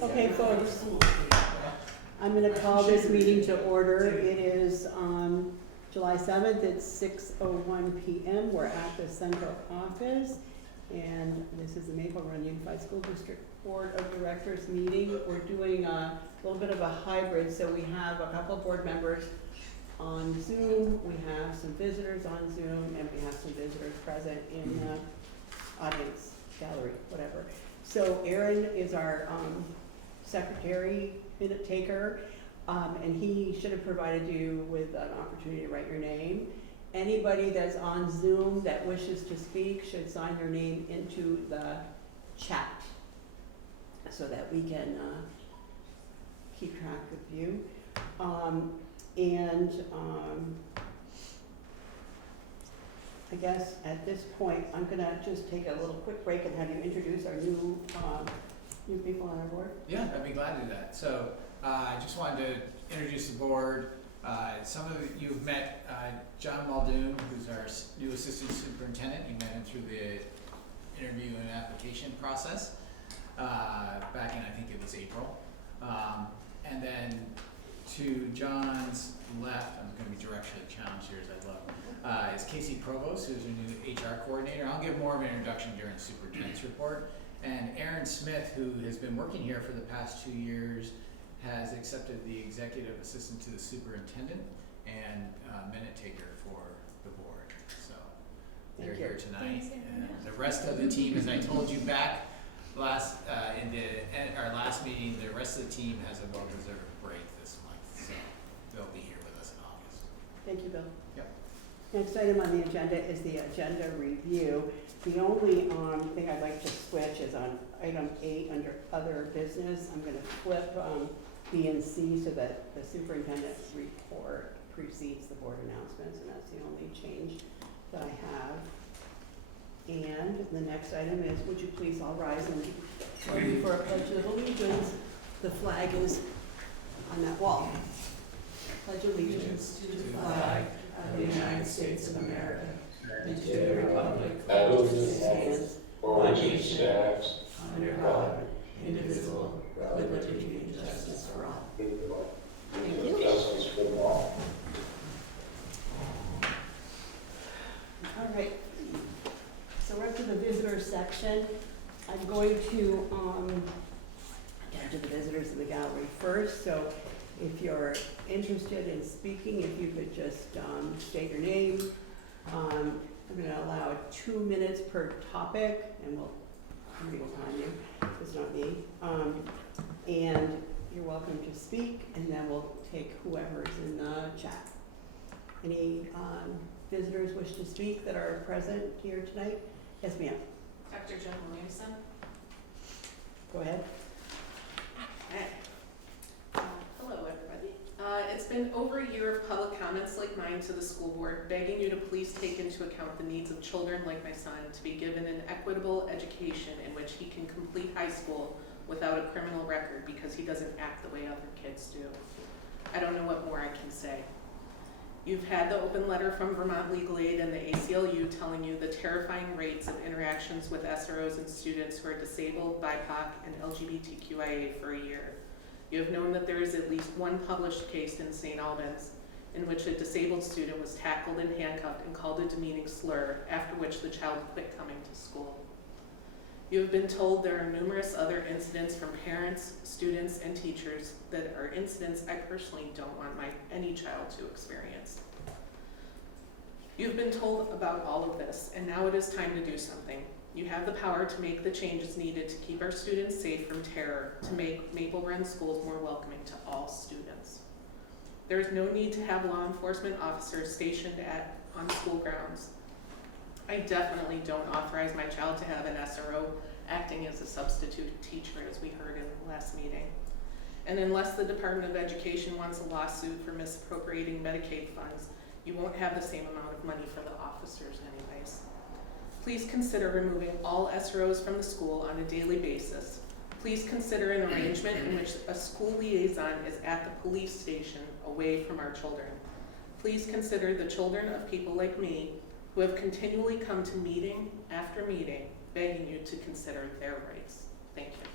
Okay, folks, I'm going to call this meeting to order. It is July 7th, it's 6:01 p.m. We're at the central office, and this is the Maple Run Unified School District Board of Directors meeting. We're doing a little bit of a hybrid, so we have a couple of board members on Zoom, we have some visitors on Zoom, and we have some visitors present in the audience, gallery, whatever. So Aaron is our secretary, minute taker, and he should have provided you with an opportunity to write your name. Anybody that's on Zoom that wishes to speak should sign their name into the chat so that we can keep track of you. I guess at this point, I'm gonna just take a little quick break and have you introduce our new people on our board. Yeah, I'd be glad to do that. So I just wanted to introduce the board. Some of you have met John Muldoon, who's our new assistant superintendent. You met him through the interview and application process back in, I think it was April. And then to John's left, I'm going to be directionally challenged here as I love, is Casey Provost, who's our new HR coordinator. I'll give more of an introduction during the superintendent's report. And Aaron Smith, who has been working here for the past 2 years, has accepted the executive assistant to the superintendent and minute taker for the board. So they're here tonight. And the rest of the team, as I told you back in our last meeting, the rest of the team has a well-deserved break this month. So they'll be here with us in August. Thank you, Bill. Yep. Next item on the agenda is the agenda review. The only thing I'd like to switch is on item 8 under other business. I'm going to flip B and C so that the superintendent's report precedes the board announcements, and that's the only change that I have. And the next item is, would you please all rise and join me for a pledge of allegiance? The flag is on that wall. Pledge allegiance to the flag of the United States of America and to the republic for which it stands, one nation, under God, indivisible, with liberty and justice for all. Thank you. Justice for all. All right. So we're up to the visitor section. I'm going to get to the visitors in the gallery first. So if you're interested in speaking, if you could just state your name. I'm going to allow 2 minutes per topic, and somebody will time you. It's not me. And you're welcome to speak, and then we'll take whoever's in the chat. Any visitors wish to speak that are present here tonight? Yes, ma'am. Dr. Jen Williamson. Go ahead. Hello, everybody. It's been over a year of public comments like mine to the school board, begging you to please take into account the needs of children like my son to be given an equitable education in which he can complete high school without a criminal record because he doesn't act the way other kids do. I don't know what more I can say. You've had the open letter from Vermont Legal Aid and the ACLU telling you the terrifying rates of interactions with SROs and students who are disabled, BIPOC, and LGBTQIA for a year. You have known that there is at least one published case in St. Albans in which a disabled student was tackled and handcuffed and called a demeaning slur, after which the child quit coming to school. You have been told there are numerous other incidents from parents, students, and teachers that are incidents I personally don't want any child to experience. You've been told about all of this, and now it is time to do something. You have the power to make the changes needed to keep our students safe from terror, to make Maple Run schools more welcoming to all students. There is no need to have law enforcement officers stationed on school grounds. I definitely don't authorize my child to have an SRO acting as a substitute teacher, as we heard in the last meeting. And unless the Department of Education wants a lawsuit for misappropriating Medicaid funds, you won't have the same amount of money for the officers anyways. Please consider removing all SROs from the school on a daily basis. Please consider an arrangement in which a school liaison is at the police station away from our children. Please consider the children of people like me who have continually come to meeting after meeting begging you to consider their rights. Thank you.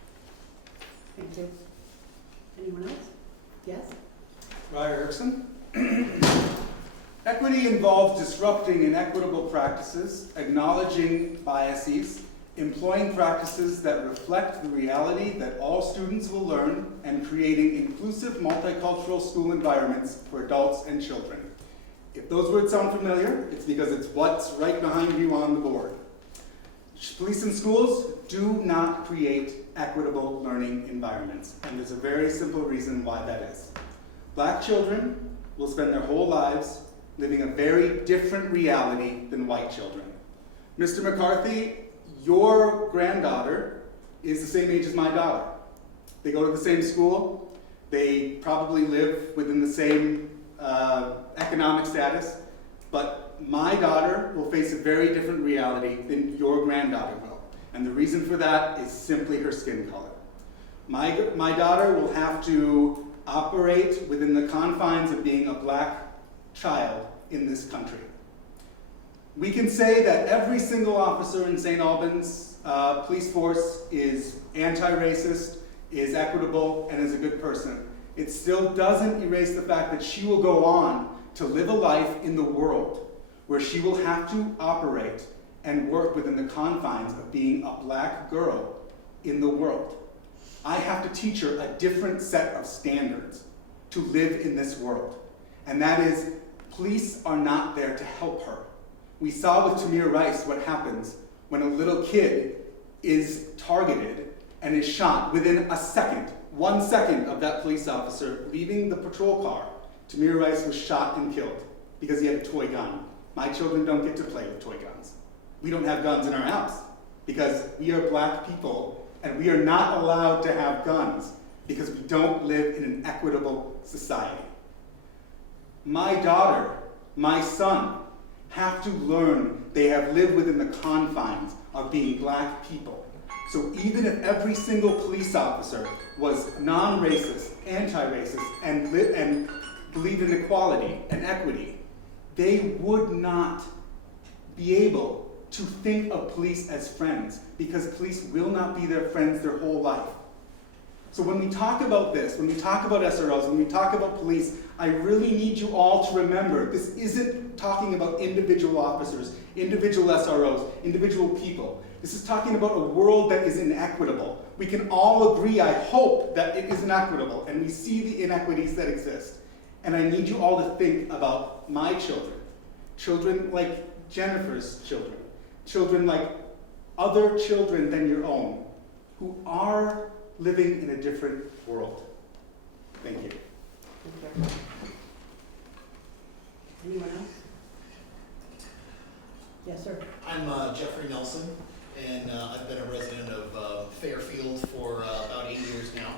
Thank you. Anyone else? Yes? Ryer Erickson. Equity involves disrupting inequitable practices, acknowledging biases, employing practices that reflect the reality that all students will learn, and creating inclusive multicultural school environments for adults and children. If those words sound familiar, it's because it's what's right behind you on the board. Police and schools do not create equitable learning environments, and there's a very simple reason why that is. Black children will spend their whole lives living a very different reality than white children. Mr. McCarthy, your granddaughter is the same age as my daughter. They go to the same school. They probably live within the same economic status, but my daughter will face a very different reality than your granddaughter will. And the reason for that is simply her skin color. My daughter will have to operate within the confines of being a black child in this country. We can say that every single officer in St. Albans police force is anti-racist, is equitable, and is a good person. It still doesn't erase the fact that she will go on to live a life in the world where she will have to operate and work within the confines of being a black girl in the world. I have to teach her a different set of standards to live in this world. And that is, police are not there to help her. We saw with Tamir Rice what happens when a little kid is targeted and is shot within a second, 1 second of that police officer leaving the patrol car. Tamir Rice was shot and killed because he had a toy gun. My children don't get to play with toy guns. We don't have guns in our house because we are black people and we are not allowed to have guns because we don't live in an equitable society. My daughter, my son, have to learn they have lived within the confines of being black people. So even if every single police officer was non-racist, anti-racist, and believed in equality and equity, they would not be able to think of police as friends because police will not be their friends their whole life. So when we talk about this, when we talk about SROs, when we talk about police, I really need you all to remember this isn't talking about individual officers, individual SROs, individual people. This is talking about a world that is inequitable. We can all agree, I hope, that it is inequitable, and we see the inequities that exist. And I need you all to think about my children, children like Jennifer's children, children like other children than your own, who are living in a different world. Thank you. Thank you. Anyone else? Yes, sir. I'm Jeffrey Nelson, and I've been a resident of Fairfield for about 8 years now.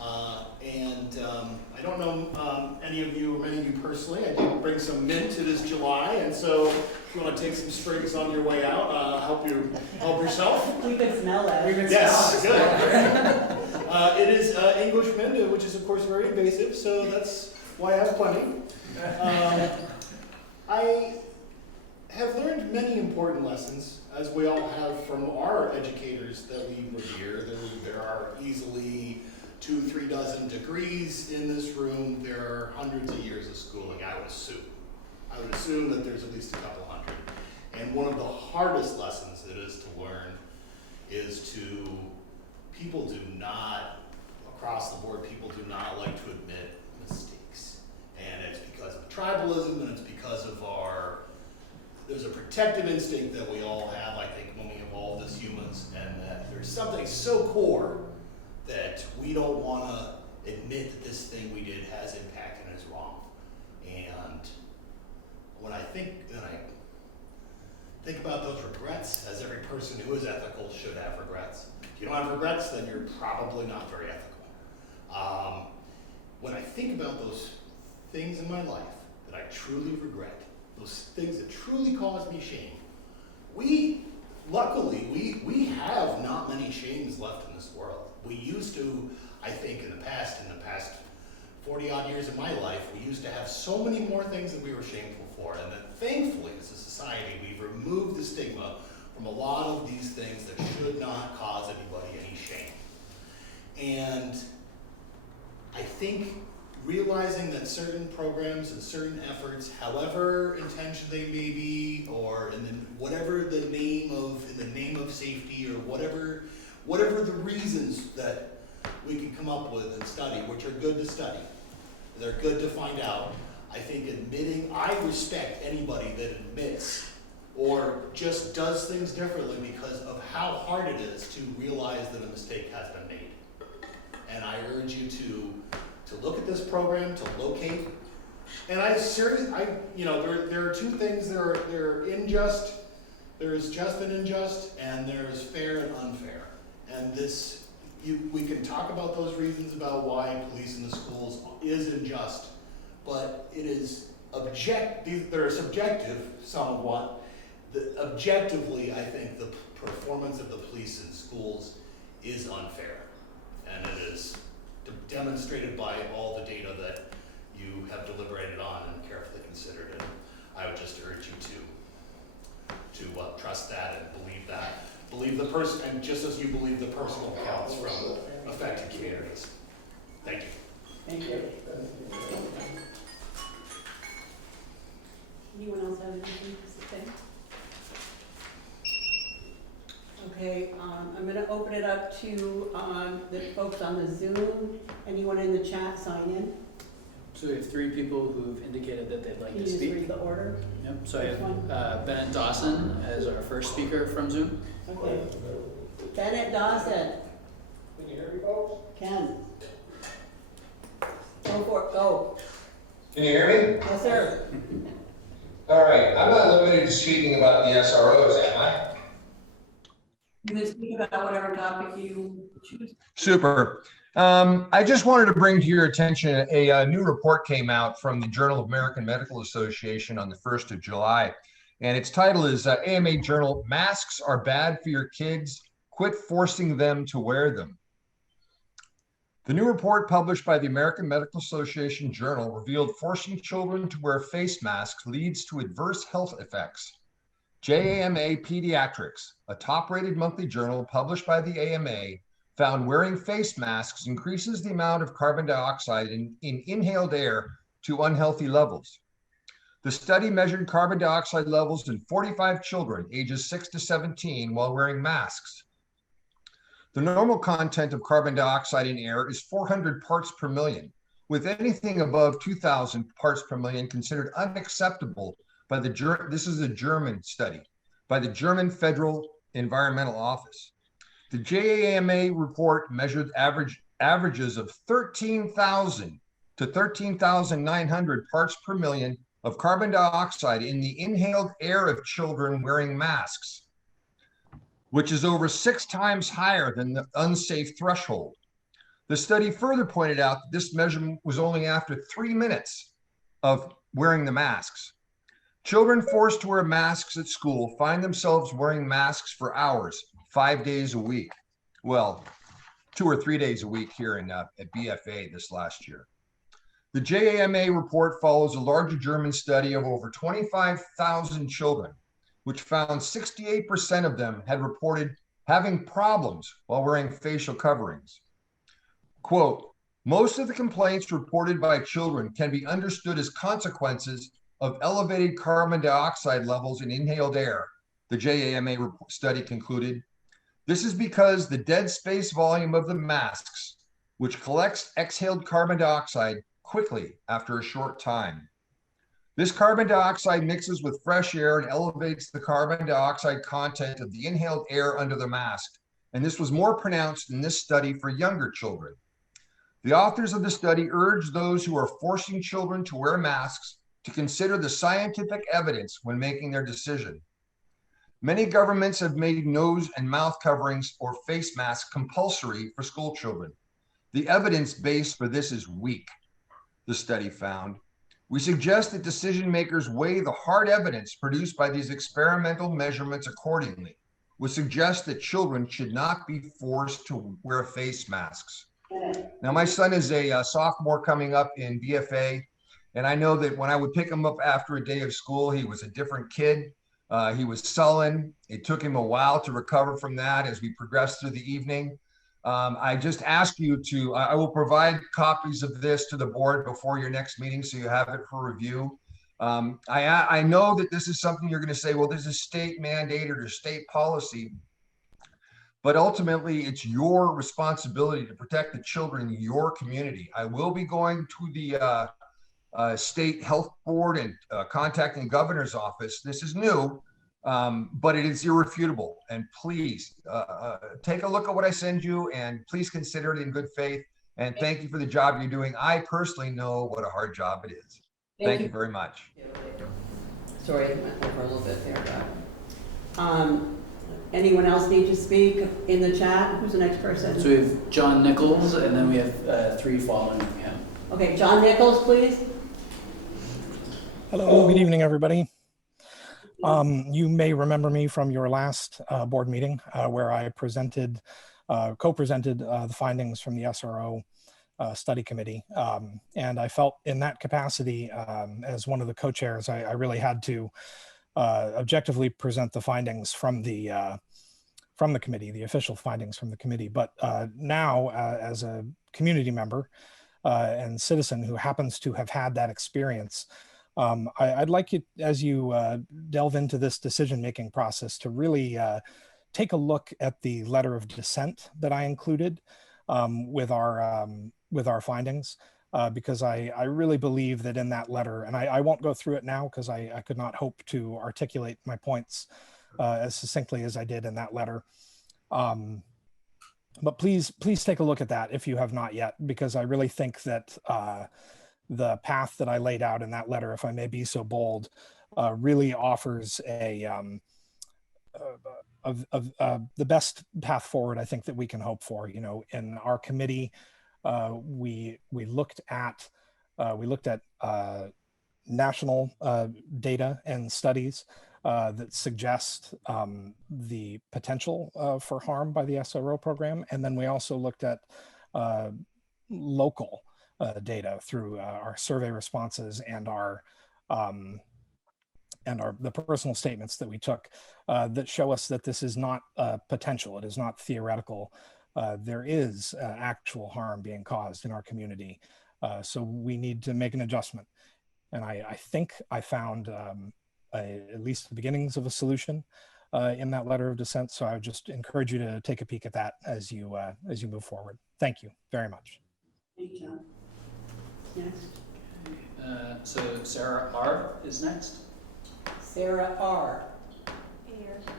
I don't know any of you or many of you personally. I did bring some mint. It is July, and so if you want to take some sprigs on your way out, help yourself. We could smell it. Yes, good. It is English mint, which is of course very invasive, so that's why I have plenty. I have learned many important lessons, as we all have from our educators that we revere. There are easily 2-3 dozen degrees in this room. There are hundreds of years of schooling, I would assume. I would assume that there's at least a couple hundred. And one of the hardest lessons it is to learn is people do not, across the board, people do not like to admit mistakes. And it's because of tribalism, and it's because of there's a protective instinct that we all have, I think, when we evolved as humans, and that there's something so core that we don't want to admit that this thing we did has impact and is wrong. And when I think about those regrets, as every person who is ethical should have regrets. If you don't have regrets, then you're probably not very ethical. When I think about those things in my life that I truly regret, those things that truly cause me shame, luckily, we have not many shames left in this world. We used to, I think, in the past 40 odd years of my life, we used to have so many more things that we were shameful for, and that thankfully, as a society, we've removed the stigma from a lot of these things that should not cause anybody any shame. And I think realizing that certain programs and certain efforts, however intentioned they may be, or in the name of safety, or whatever the reasons that we can come up with and study, which are good to study, they're good to find out. I think I respect anybody that admits or just does things differently because of how hard it is to realize that a mistake has been made. And I urge you to look at this program, to locate. And there are two things. There are unjust, there is just and unjust, and there is fair and unfair. And we can talk about those reasons about why police in the schools is unjust, but it is they're subjective, somewhat. Objectively, I think the performance of the police in schools is unfair, and it is demonstrated by all the data that you have deliberated on and carefully considered. And I would just urge you to trust that and believe that. Believe the person, and just as you believe the personal accounts from affected communities. Thank you. Thank you. Anyone else have anything to say? Okay, I'm gonna open it up to, the folks on the Zoom. Anyone in the chat sign in? So we have 3 people who've indicated that they'd like Can you to just speak. read the order? Yep. So I Which one? have Bennett Dawson as our first speaker from Zoom. Okay. Bennett Dawson. Can you hear me, folks? Ken. Go for it, go. Can you hear me? Yes, sir. All right, I'm not limited to speaking about the SROs, am I? You can speak about whatever topic you choose. Super. I just wanted to bring to your attention a new report came out from the Journal of American Medical Association on the 1st of July. And its title is AMA Journal, Masks Are Bad for Your Kids. Quit Forcing Them to Wear Them. The new report published by the American Medical Association Journal revealed forcing children to wear face masks leads to adverse health effects. JAMA Pediatrics, a top-rated monthly journal published by the AMA, found wearing face masks increases the amount of carbon dioxide in inhaled air to unhealthy levels. The study measured carbon dioxide levels in 45 children ages 6 to 17 while wearing masks. The normal content of carbon dioxide in air is 400 parts per million, with anything above 2,000 parts per million considered unacceptable by this is a German study, by the German Federal Environmental Office. The JAMA report measured averages of 13,000 to 13,900 parts per million of carbon dioxide in the inhaled air of children wearing masks, which is over 6 times higher than the unsafe threshold. The study further pointed out that this measurement was only after 3 minutes of wearing the masks. Children forced to wear masks at school find themselves wearing masks for hours, 5 days a week. Well, 2 or 3 days a week here at BFA this last year. The JAMA report follows a larger German study of over 25,000 children, which found 68% of them had reported having problems while wearing facial coverings. Quote, most of the complaints reported by children can be understood as consequences of elevated carbon dioxide levels in inhaled air, the JAMA study concluded. This is because the dead space volume of the masks, which collects exhaled carbon dioxide quickly after a short time. This carbon dioxide mixes with fresh air and elevates the carbon dioxide content of the inhaled air under the mask, and this was more pronounced in this study for younger children. The authors of the study urge those who are forcing children to wear masks to consider the scientific evidence when making their decision. Many governments have made nose and mouth coverings or face masks compulsory for school children. The evidence base for this is weak, the study found. We suggest that decision makers weigh the hard evidence produced by these experimental measurements accordingly. We suggest that children should not be forced to wear face masks. Now, my son is a sophomore coming up in BFA, and I know that when I would pick him up after a day of school, he was a different kid. He was sullen. It took him a while to recover from that as we progressed through the evening. I just ask you to, I will provide copies of this to the board before your next meeting, so you have it for review. I know that this is something you're going to say, well, this is state mandated or state policy, but ultimately it's your responsibility to protect the children in your community. I will be going to the state health board and contacting the governor's office. This is new, but it is irrefutable. And please take a look at what I send you, and please consider it in good faith. And thank you for the job you're doing. I personally know what a hard job it is. Thank you very much. Sorry, I went over a little bit there, but anyone else need to speak in the chat? Who's the next person? So we have John Nichols, and then we have 3 following him. Okay, John Nichols, please. Hello, good evening, everybody. You may remember me from your last board meeting where I presented, co-presented the findings from the SRO study committee. And I felt in that capacity, as one of the co-chairs, I really had to objectively present the findings from the committee, the official findings from the committee. But now, as a community member and citizen who happens to have had that experience, I'd like you, as you delve into this decision-making process, to really take a look at the letter of dissent that I included with our findings, because I really believe that in that letter, and I won't go through it now because I could not hope to articulate my points as succinctly as I did in that letter. But please take a look at that if you have not yet, because I really think that the path that I laid out in that letter, if I may be so bold, really offers the best path forward I think that we can hope for. You know, in our committee, we looked at national data and studies that suggest the potential for harm by the SRO program, and then we also looked at local data through our survey responses and the personal statements that we took that show us that this is not potential. It is not theoretical. There is actual harm being caused in our community. So we need to make an adjustment. And I think I found at least the beginnings of a solution in that letter of dissent. So I would just encourage you to take a peek at that as you move forward. Thank you very much. Thank you, John. Next. So Sarah R. is next. Sarah R.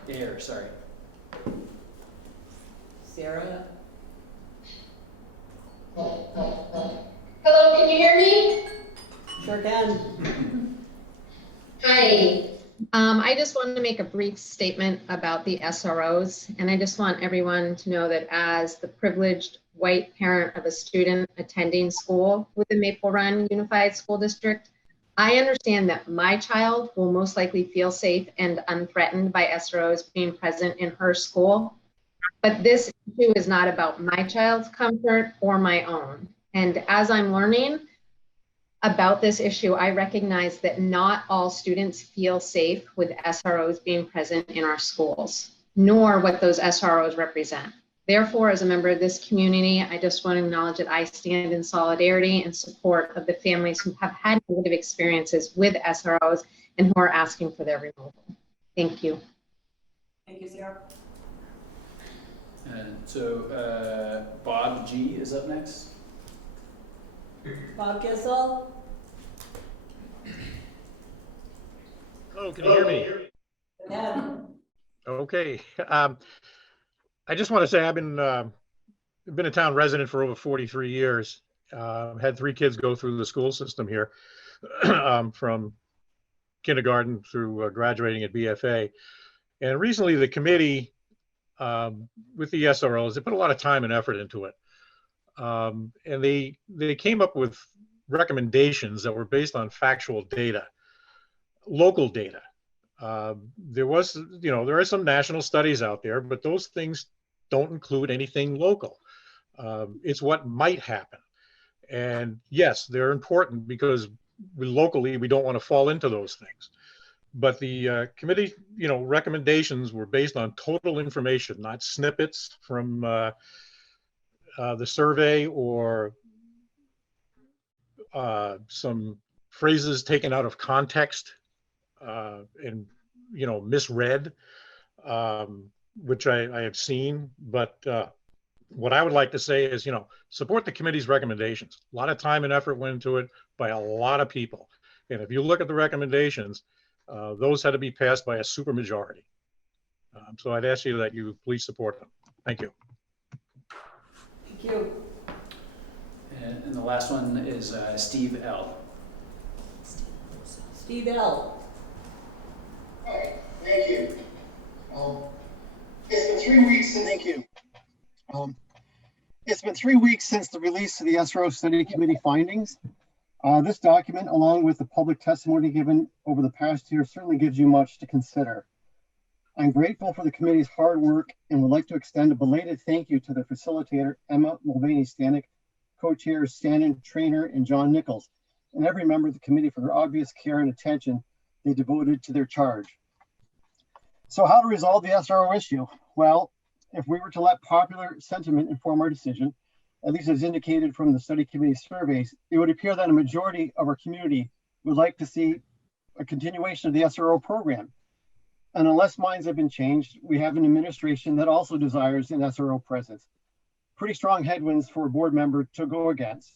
Air, sorry. Sarah. Hello, can you hear me? Sure can. Hi. I just wanted to make a brief statement about the SROs, and I just want everyone to know that as the privileged white parent of a student attending school with the Maple Run Unified School District, I understand that my child will most likely feel safe and unthreatened by SROs being present in her school. But this issue is not about my child's comfort or my own. And as I'm learning about this issue, I recognize that not all students feel safe with SROs being present in our schools, nor what those SROs represent. Therefore, as a member of this community, I just want to acknowledge that I stand in solidarity and support of the families who have had negative experiences with SROs and who are asking for their removal. Thank you. Thank you, Sarah. And so Bob G is up next. Bob Kissel. Hello, can you hear me? Yeah. Okay. I just want to say I've been a town resident for over 43 years. Had 3 kids go through the school system here from kindergarten through graduating at BFA. And recently the committee with the SROs, they put a lot of time and effort into it. And they came up with recommendations that were based on factual data, local data. There are some national studies out there, but those things don't include anything local. It's what might happen. And yes, they're important because locally we don't want to fall into those things. But the committee, recommendations were based on total information, not snippets from the survey or some phrases taken out of context and, you know, misread, which I have seen. But what I would like to say is, you know, support the committee's recommendations. A lot of time and effort went into it by a lot of people. And if you look at the recommendations, those had to be passed by a supermajority. So I'd ask you that you please support them. Thank you. Thank you. And the last one is Steve L. Steve L. Hi, thank you. It's been 3 weeks since, thank you. It's been 3 weeks since the release of the SRO Study Committee findings. This document, along with the public testimony given over the past year, certainly gives you much to consider. I'm grateful for the committee's hard work and would like to extend a belated thank you to the facilitator, Emma Mulvaney-Stanek, co-chairs Stanton Trainer and John Nichols, and every member of the committee for their obvious care and attention they devoted to their charge. So how to resolve the SRO issue? Well, if we were to let popular sentiment inform our decision, at least as indicated from the study committee surveys, it would appear that a majority of our community would like to see a continuation of the SRO program. And unless minds have been changed, we have an administration that also desires an SRO presence. Pretty strong headwinds for a board member to go against.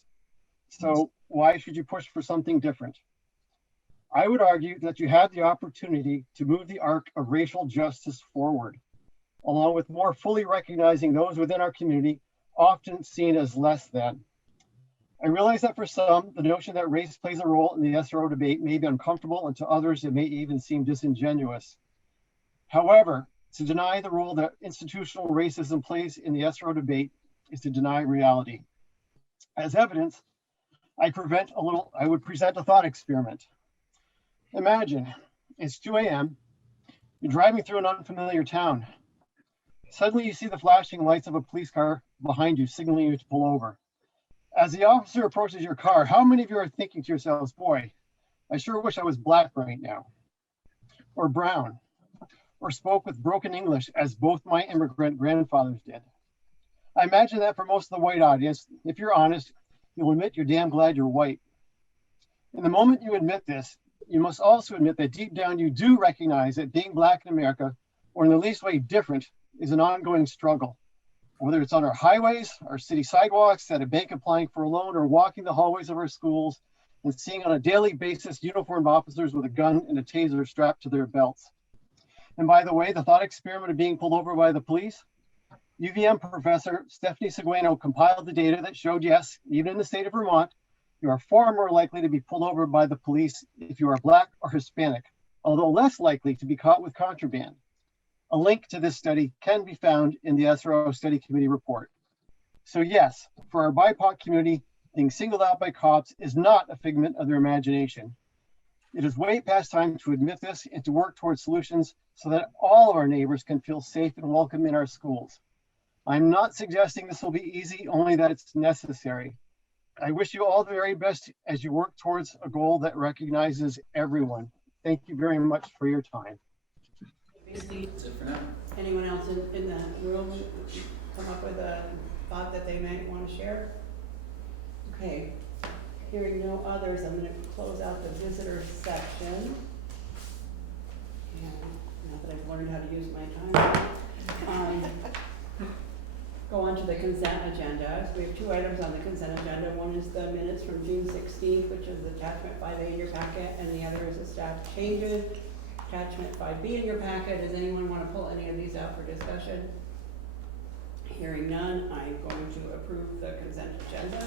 So why should you push for something different? I would argue that you have the opportunity to move the arc of racial justice forward, along with more fully recognizing those within our community often seen as less than. I realize that for some, the notion that race plays a role in the SRO debate may be uncomfortable, and to others, it may even seem disingenuous. However, to deny the role that institutional racism plays in the SRO debate is to deny reality. As evidence, I would present a thought experiment. Imagine it's 2 a.m. You're driving through an unfamiliar town. Suddenly you see the flashing lights of a police car behind you, signaling you to pull over. As the officer approaches your car, how many of you are thinking to yourselves, boy, I sure wish I was black right now, or brown, or spoke with broken English as both my immigrant grandfathers did? I imagine that for most of the white audience, if you're honest, you'll admit you're damn glad you're white. In the moment you admit this, you must also admit that deep down you do recognize that being black in America, or in the least way different, is an ongoing struggle. Whether it's on our highways, our city sidewalks, at a bank applying for a loan, or walking the hallways of our schools and seeing on a daily basis uniformed officers with a gun and a taser strapped to their belts. And by the way, the thought experiment of being pulled over by the police, UVM professor Stephanie Segueno compiled the data that showed, yes, even in the state of Vermont, you are far more likely to be pulled over by the police if you are black or Hispanic, although less likely to be caught with contraband. A link to this study can be found in the SRO Study Committee report. So yes, for our BIPOC community, being singled out by cops is not a figment of their imagination. It is way past time to admit this and to work towards solutions so that all of our neighbors can feel safe and welcome in our schools. I'm not suggesting this will be easy, only that it's necessary. I wish you all the very best as you work towards a goal that recognizes everyone. Thank you very much for your time. That's it for now. Anyone else in the room come up with a thought that they might want to share? Okay, hearing no others, I'm going to close out the visitor section. And now that I've learned how to use my time, go on to the consent agenda. So we have 2 items on the consent agenda. One is the minutes from June 16th, which is attachment 5A in your packet, and the other is the staff changes. Attachment 5B in your packet. Does anyone want to pull any of these out for discussion? Hearing none, I'm going to approve the consent agenda,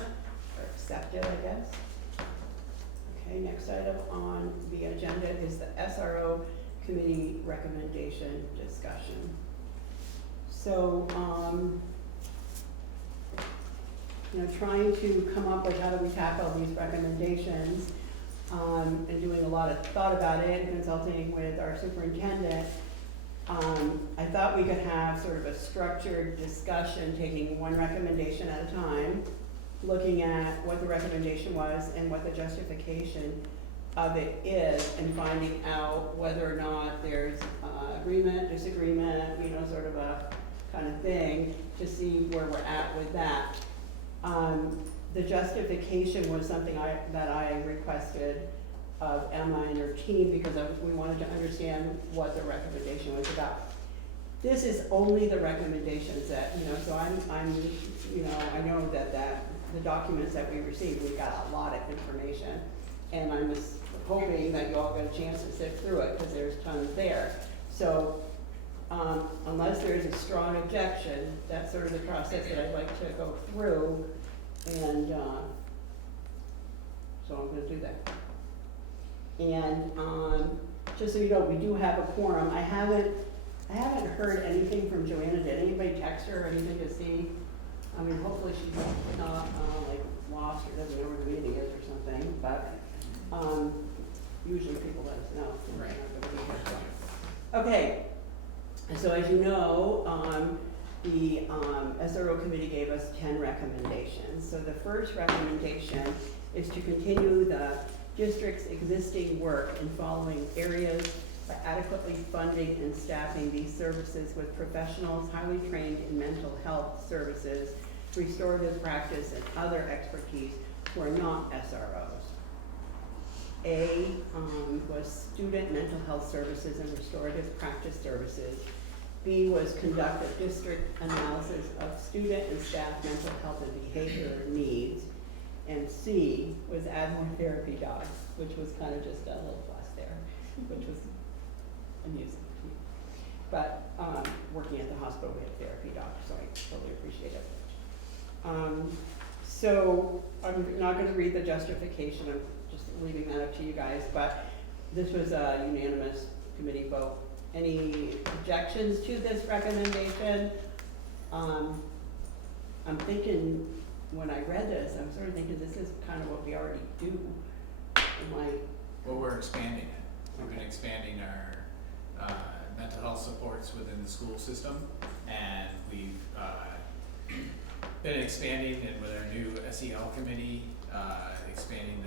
or accept it, I guess. Okay, next item on the agenda is the SRO committee recommendation discussion. So, trying to come up with how do we tackle these recommendations, and doing a lot of thought about it and consulting with our superintendent, I thought we could have sort of a structured discussion, taking one recommendation at a time, looking at what the recommendation was and what the justification of it is, and finding out whether or not there's agreement, disagreement, sort of a kind of thing, to see where we're at with that. The justification was something that I requested of Emma and her team, because we wanted to understand what the recommendation was about. This is only the recommendations that, so I'm, I know that the documents that we received, we got a lot of information, and I'm just hoping that you all get a chance to sift through it, because there's tons there. So, unless there's a strong objection, that's sort of the process that I'd like to go through, and, so I'm gonna do that. And, just so you know, we do have a quorum. I haven't heard anything from Joanna. Did anybody text her or anything to see? I mean, hopefully she's not, like, lost or doesn't know where the meeting is or something, but, usually people let us know. Right. Okay, and so as you know, the SRO committee gave us 10 recommendations. So the first recommendation is to continue the district's existing work in following areas by adequately funding and staffing these services with professionals highly trained in mental health services, restorative practice, and other expertise who are not SROs. A was student mental health services and restorative practice services. B was conduct a district analysis of student and staff mental health and behavior needs. And C was add more therapy dogs, which was kind of just a little plus there, which was amusing. But working at the hospital, we had therapy dogs, so I totally appreciate it. So I'm not going to read the justification. I'm just leaving that up to you guys. But this was a unanimous committee vote. Any objections to this recommendation? I'm thinking, when I read this, I'm sort of thinking this is kind of what we already do. Well, we're expanding it. We've been expanding our mental health supports within the school system, and we've been expanding, and with our new SEL committee, expanding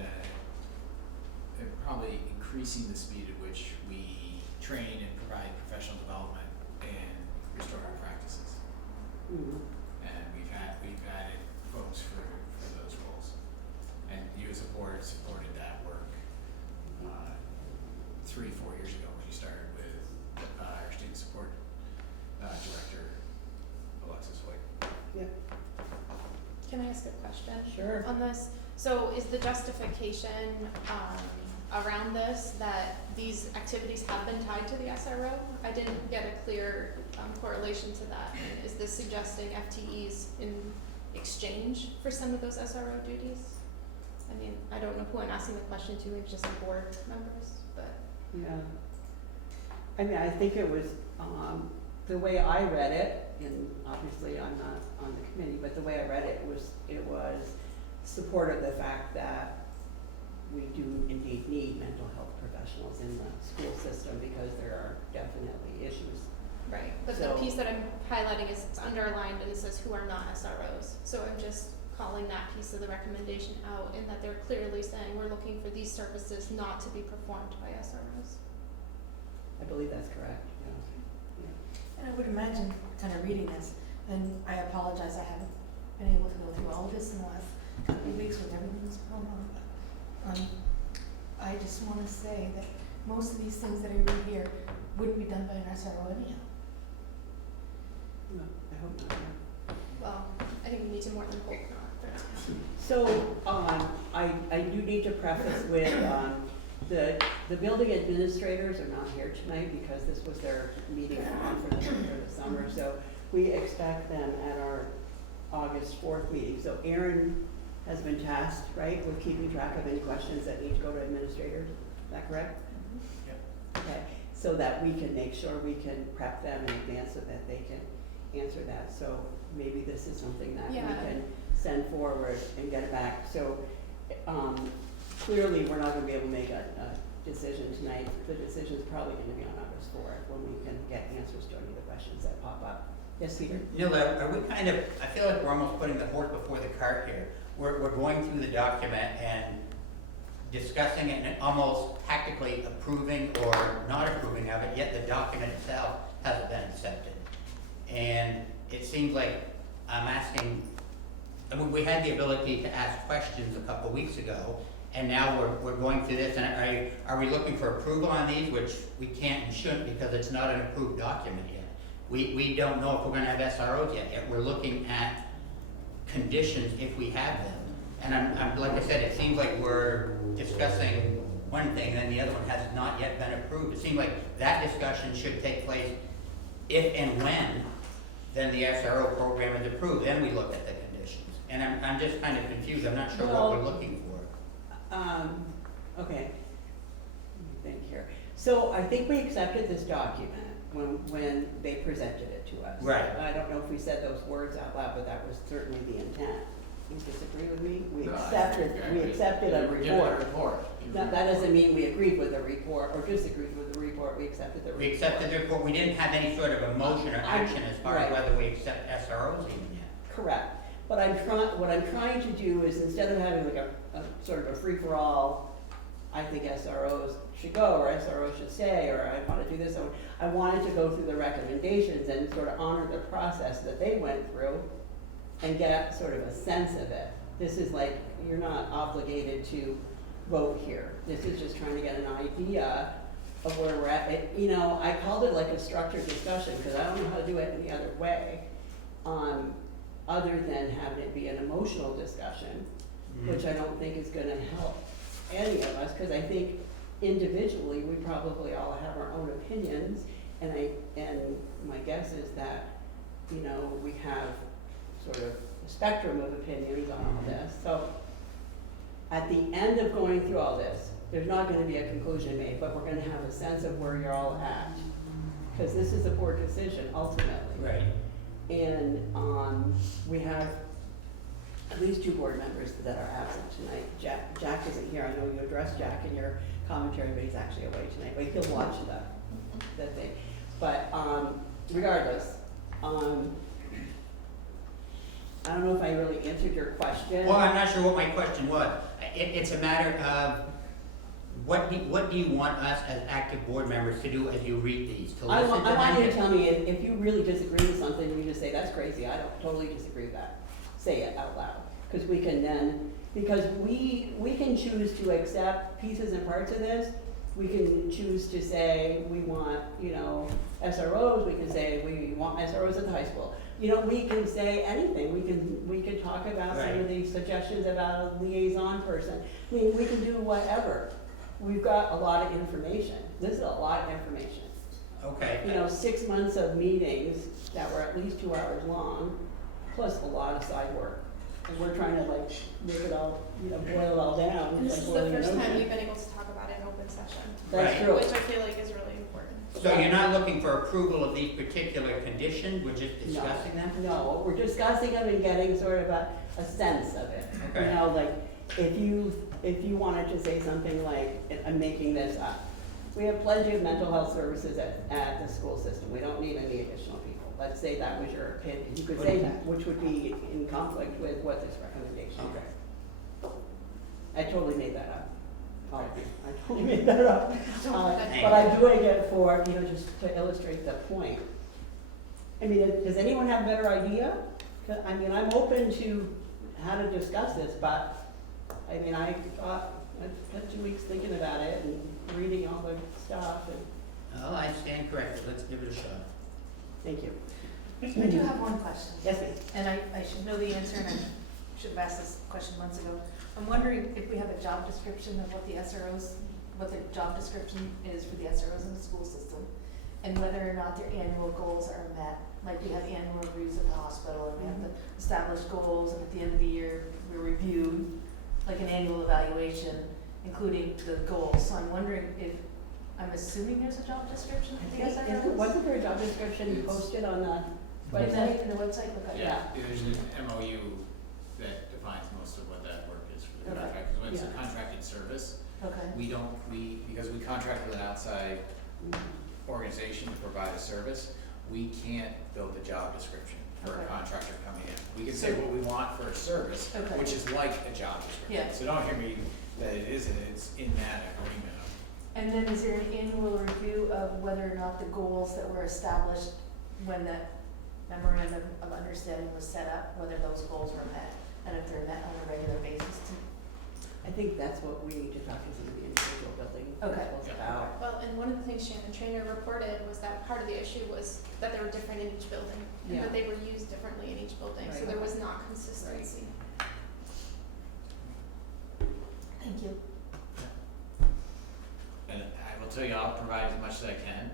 and probably increasing the speed at which we train and provide professional development and restorative practices. Mm-hmm. And we've added folks for those roles. And you as a board supported that work 3-4 years ago when you started with our student support director, Alexis White. Yep. Can I ask a question? Sure. On this? So is the justification around this that these activities have been tied to the SRO? I didn't get a clear correlation to that. Is this suggesting FTEs in exchange for some of those SRO duties? I mean, I don't know who I'm asking the question to, maybe just the board members, but. Yeah. I mean, I think it was, the way I read it, and obviously I'm not on the committee, but the way I read it was support of the fact that we do indeed need mental health professionals in the school system because there are definitely issues. Right, but So- the piece that I'm highlighting is it's underlined and it says who are not SROs. So I'm just calling that piece of the recommendation out in that they're clearly saying we're looking for these services not to be performed by SROs. I believe that's correct, yeah. And I would imagine, kind of reading this, and I apologize, I haven't been able to go through all of this in the last couple of weeks with everything that's going on. I just want to say that most of these things that I read here wouldn't be done by an SRO anyhow. No, I hope not, yeah. Well, I think we need to more than hope not. But. So, I do need to preface with, the building administrators are not here tonight because this was their meeting for the summer, so we expect them at our August 4th meeting. So Erin has been tasked, right, with keeping track of any questions that need to go to administrators, is that correct? Mm-hmm. Yep. Okay, so that we can make sure we can prep them in advance so that they can answer that. So maybe this is something that we can send forward and get it back. So clearly we're not going to be able to make a decision tonight. The decision is probably going to be on August 4th when we can get answers to any of the questions that pop up. Yes, Peter? Are we kind of, I feel like we're almost putting the horse before the cart here. We're going through the document and discussing it and almost tactically approving or not approving of it, yet the document itself hasn't been accepted. And it seems like I'm asking, I mean, we had the ability to ask questions a couple of weeks ago, and now we're going through this, and are we looking for approval on these, which we can't and shouldn't because it's not an approved document yet. We don't know if we're gonna have SROs yet. We're looking at conditions if we have them. And I'm like I said, it seems like we're discussing one thing, and the other one has not yet been approved. It seems like that discussion should take place if and when then the SRO program is approved, then we look at the conditions. And I'm just kind of confused, I'm not sure what we're looking for. Okay. Think here. So I think we accepted this document when they presented it to us. Right. I don't know if we said those words out loud, but that was certainly the intent. You disagree with me? We No, accepted a Given report. a report. That doesn't mean we agreed with the report or disagreed with the report. We accepted the report. We accepted the report, we didn't have any sort of emotion or action as far as Right. whether we accept SROs even yet. Correct. But what I'm trying to do is instead of having like a sort of a free-for-all, I think SROs should go, or SROs should stay, or I want to do this, I wanted to go through the recommendations and sort of honor the process that they went through and get sort of a sense of it. This is like, you're not obligated to vote here. This is just trying to get an idea of where we're at. I called it like a structured discussion because I don't know how to do it any other way, other than having it be an emotional discussion, which I don't think is gonna help any of us, because I think individually, we probably all have our own opinions, and my guess is that, we have sort of a spectrum of opinions on all this. So at the end of going through all this, there's not gonna be a conclusion made, but we're gonna have a sense of where you're all at. Because this is a board decision ultimately. Right. And we have at least 2 board members that are absent tonight. Jack isn't here. I know you addressed Jack in your commentary, but he's actually away tonight. But he'll watch the thing. But regardless, I don't know if I really answered your question. Well, I'm not sure what my question was. It's a matter of what do you want us as active board members to do as you read these? To I listen want to them? you to tell me if you really disagree with something, you just say, that's crazy, I don't totally disagree with that. Say it out loud. Because we can then, because we can choose to accept pieces and parts of this. We can choose to say we want, SROs, we can say we want SROs at the high school. We can say anything. We can talk about some of these suggestions about a liaison person. I mean, we can do whatever. We've got a lot of information. This is a lot of information. Okay. 6 months of meetings that were at least 2 hours long, plus a lot of side work. And we're trying to make it all, boil it all down. And this is the boiling first an time ocean. we've been able to talk about it in open session. That's Right. true. Which I feel like is really important. So you're not looking for approval of these particular conditions, we're just discussing them? No, we're discussing them and getting sort of a sense of it. Okay. Like if you wanted to say something like, I'm making this up. We have plenty of mental health services at the school system. We don't need any additional people. Let's say that was your opinion. You could say that, which would be in conflict with what this recommendation is. Okay. I totally made that up. I totally made that up. Thank But I'm doing it for, just to illustrate the point. I mean, does anyone have a better idea? I'm open to how to discuss this, but, I thought, I spent 2 weeks thinking about it and reading all the stuff, and Well, I stand corrected, let's give it a shot. thank you. I do have one question. Yes, ma'am. And I should know the answer, and I should have asked this question months ago. I'm wondering if we have a job description of what the job description is for the SROs in the school system, and whether or not their annual goals are met. Like we have annual reviews at the hospital, and we have the established goals, and at the end of the year, we review like an annual evaluation, including the goals. So I'm wondering if, I'm assuming there's a job description for the SROs? Wasn't there a job description posted on the website? In the website, okay. Yeah. There's an MOU that defines most of what that work is for the Okay. contract, because when it's a Yeah. contracted service, Okay. because we contract with an outside organization to provide a service, we can't build a job description for a Okay. contractor coming in. We can say what we want for a service, Okay. which is like a job description. Yeah. So don't hear me that it isn't, it's in that agreement. And then is there an annual review of whether or not the goals that were established when that memorandum of understanding was set up, whether those goals were met, and if they're met on a regular basis. I think that's what we need to talk to some of the individual building Okay. principals about. Well, and one of the things Shannon Trainer reported was that part of the issue was that they were different in each building, and Yeah. that they were used differently in each building, so Right. there was not consistency. Thank you. And I will tell you, I'll provide as much as I can,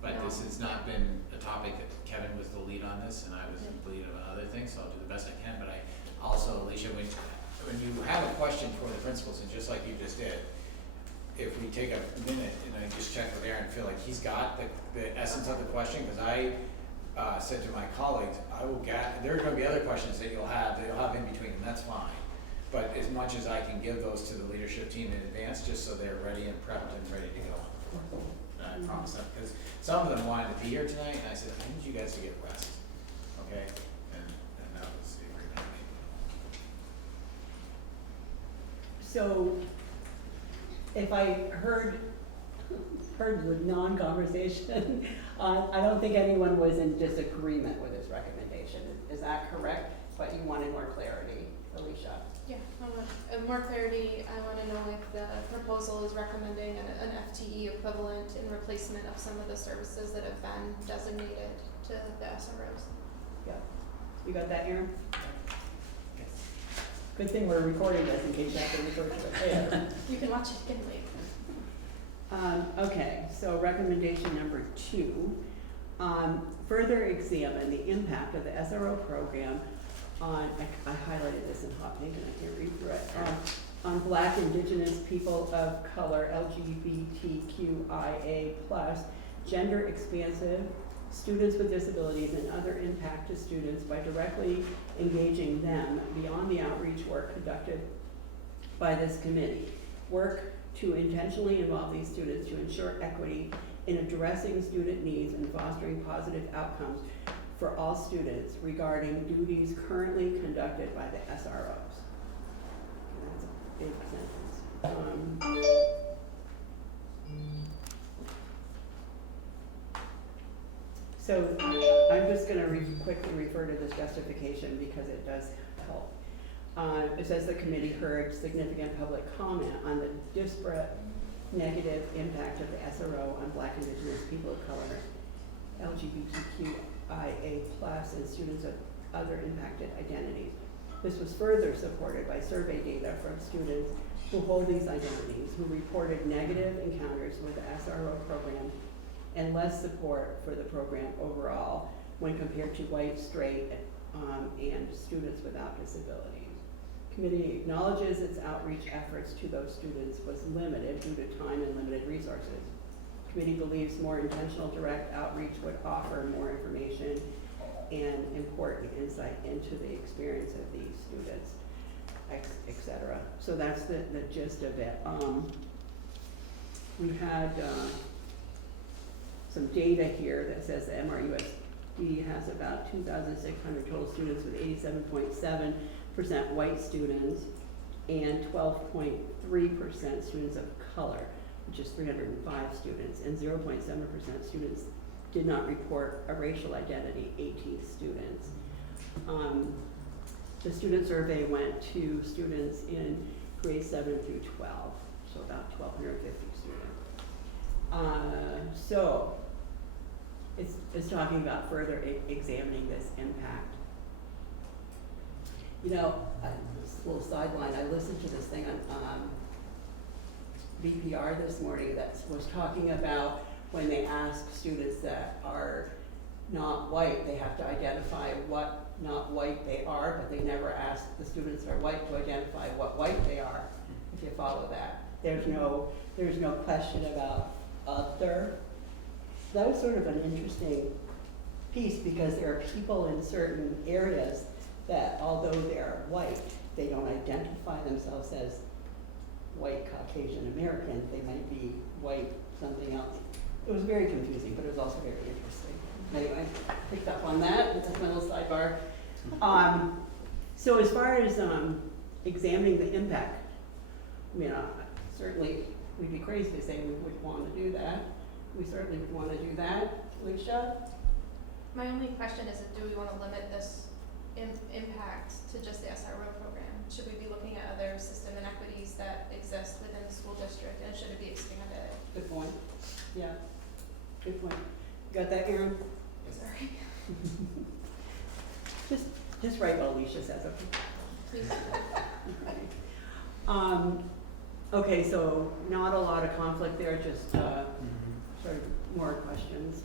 but this has not been a topic that Kevin was the lead on this, and I was the lead on other things, so I'll do the best I can, but I also, Alicia, when you have a question for the principals, and just like you just did, if we take a minute and I just check with Aaron, feel like he's got the essence of the question, because I said to my colleagues, there are gonna be other questions that you'll have in between, and that's fine. But as much as I can give those to the leadership team in advance, just so they're ready and prepped and ready to go. And I promise them, because some of them wanted to be here tonight, and I said, I need you guys to get rest, okay? And that was the agreement I made. So if I heard the non-conversation, I don't think anyone was in disagreement with this recommendation. Is that correct? But you wanted more clarity, Alicia? Yeah, I want more clarity. I want to know if the proposal is recommending an FTE equivalent in replacement of some of the services that have been designated to the SROs. Yeah. You got that, Aaron? Good thing we're recording this in case you have to refer to it later. You can watch it again later. Okay, so recommendation number 2, further examine the impact of the SRO program on, I highlighted this in hot pink and I can't read through it, on Black, Indigenous, people of color, LGBTQIA+, gender expansive, students with disabilities, and other impact to students by directly engaging them beyond the outreach work conducted by this committee. Work to intentionally involve these students to ensure equity in addressing student needs and fostering positive outcomes for all students regarding duties currently conducted by the SROs. That's a big sentence. So I'm just gonna quickly refer to this justification because it does help. It says the committee heard significant public comment on the disparate negative impact of the SRO on Black, Indigenous, people of color, LGBTQIA+, and students of other impacted identities. This was further supported by survey data from students who hold these identities, who reported negative encounters with the SRO program and less support for the program overall when compared to white, straight, and students without disabilities. Committee acknowledges its outreach efforts to those students was limited due to time and limited resources. Committee believes more intentional direct outreach would offer more information and important insight into the experience of these students, etc. So that's the gist of it. We had some data here that says the MRUSD has about 2,600 total students with 87.7% white students and 12.3% students of color, which is 305 students, and 0.7% students did not report a racial identity, 18 students. The student survey went to students in grades 7 through 12, so about 1,250 students. So it's talking about further examining this impact. You know, this little sideline, I listened to this thing on VPR this morning that was talking about when they ask students that are not white, they have to identify what not white they are, but they never ask the students that are white to identify what white they are, if you follow that. There's no question about other. That was sort of an interesting piece because there are people in certain areas that although they're white, they don't identify themselves as white Caucasian American, they might be white something else. It was very confusing, but it was also very interesting. Anyway, picked up on that, that's my little sidebar. So as far as examining the impact, I mean, certainly we'd be crazy to say we would want to do that. We certainly would want to do that. Alicia? My only question is, do we want to limit this impact to just the SRO program? Should we be looking at other system inequities that exist within the school district, and should it be expanded? Good point. Yeah, good point. Got that, Aaron? Sorry. Just write what Alicia says, okay? Please. Okay, so not a lot of conflict there, just sort of more questions.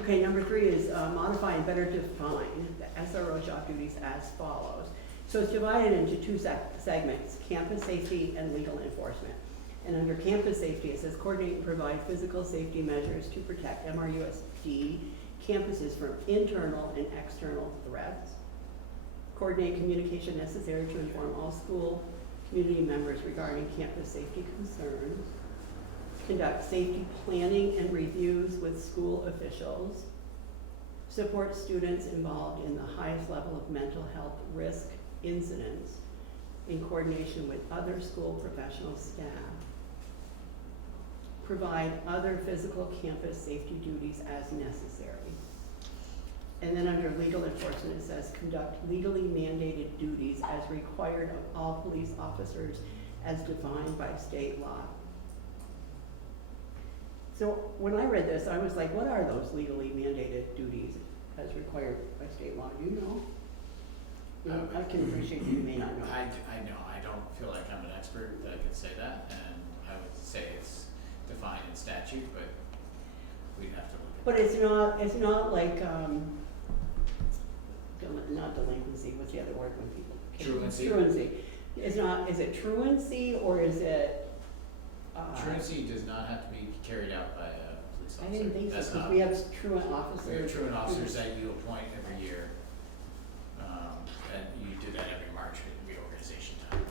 Okay, number 3 is modify and better define the SRO job duties as follows. So it's divided into 2 segments, campus safety and legal enforcement. And under campus safety, it says coordinate and provide physical safety measures to protect MRUSD campuses from internal and external threats. Coordinate communication necessary to inform all school community members regarding campus safety concerns. Conduct safety planning and reviews with school officials. Support students involved in the highest level of mental health risk incidents in coordination with other school professional staff. Provide other physical campus safety duties as necessary. And then under legal enforcement, it says conduct legally mandated duties as required of all police officers as defined by state law. So when I read this, I was like, what are those legally mandated duties as required by state law? Do you know? I can appreciate you may not know. I know, I don't feel like I'm an expert that could say that, and I would say it's defined in statute, but we'd have to look at But it's not like, not delinquency, what's the other word when people? Truancy. Truancy. It's not, is it truancy or is it? Truancy does not have to be carried out by a police officer. I didn't think so, That's because not- we have truant officers. We have truant officers that you appoint every year, and you do that every March at reorganization time.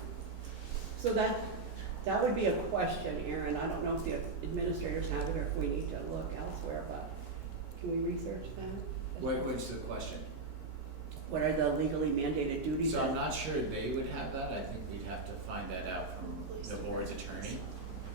So that would be a question, Aaron. I don't know if the administrators have it or if we need to look elsewhere, but can we research that? What's the question? What are the legally mandated duties? So I'm not sure they would have that. I think we'd have to find that out from the board's attorney,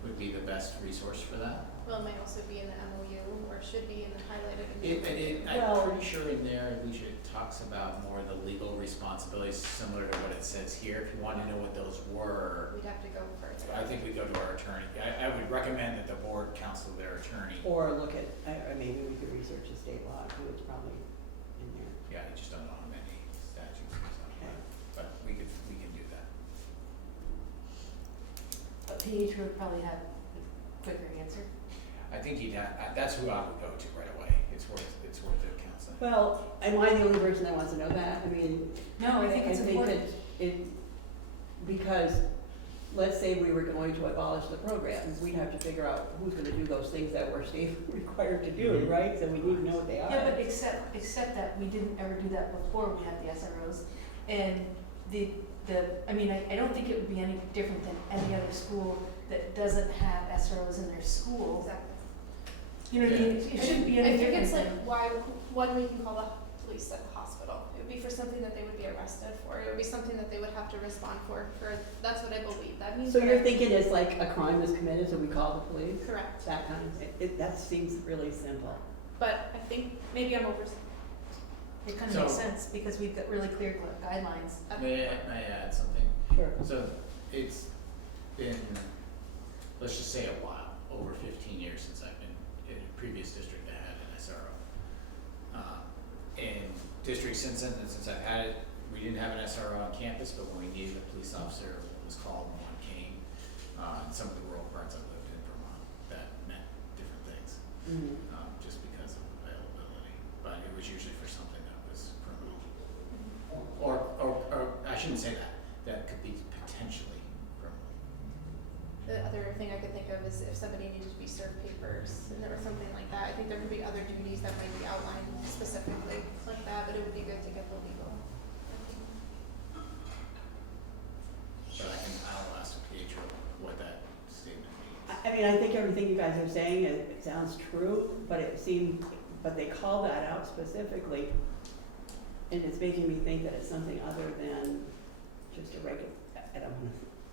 would be the best resource for that. Well, it might also be in the MOU, or should be in the highlighted. in the- I'm pretty sure in there, Alicia, it talks about more of the legal responsibilities, similar to what it says here. If you want to know what those were, We'd have to go further. I think we go to our attorney. I would recommend that the board counsel their attorney. Or look at, or maybe we could research the state law, too. It's probably in there. Yeah, I just don't know how many statutes or something, but we can do that. But PH would probably have a quicker answer. I think he'd have, that's who I would go to right away. It's worth the counseling. Well, am I the only person that wants to know that? I mean. No, I think it's important. that it, because let's say we were going to abolish the program, we'd have to figure out who's gonna do those things that we're state required to do, right? So we need to know what they are. Yeah, but except that we didn't ever do that before we had the SROs. And I don't think it would be any different than any other school that doesn't have SROs in their school. Exactly. You know what I mean? It shouldn't be any I think different it's like than. when we can call the police at the hospital. It would be for something that they would be arrested for. It would be something that they would have to respond for, that's what I believe. That means. So you're thinking it's like a crime is committed, so we call the police? Correct. That kind of thing. That seems really simple. But I think maybe I'm over. It kind of makes sense because we've got really clear guidelines. May I add something? Sure. So it's been, let's just say a while, over 15 years since I've been in a previous district that had an SRO. In districts since then, since I've had it, we didn't have an SRO on campus, but when we needed a police officer, it was called and one came. In some of the rural parts I lived in Vermont, that meant different things, just because of availability. But it was usually for something that was criminal. Or I shouldn't say that. That could be potentially criminal. The other thing I could think of is if somebody needed to be served papers or something like that. I think there could be other duties that might be outlined specifically like that, but it would be good to get the legal. But I'll ask Pietro what that statement means. I mean, I think everything you guys are saying, it sounds true, but but they call that out specifically. And it's making me think that it's something other than just a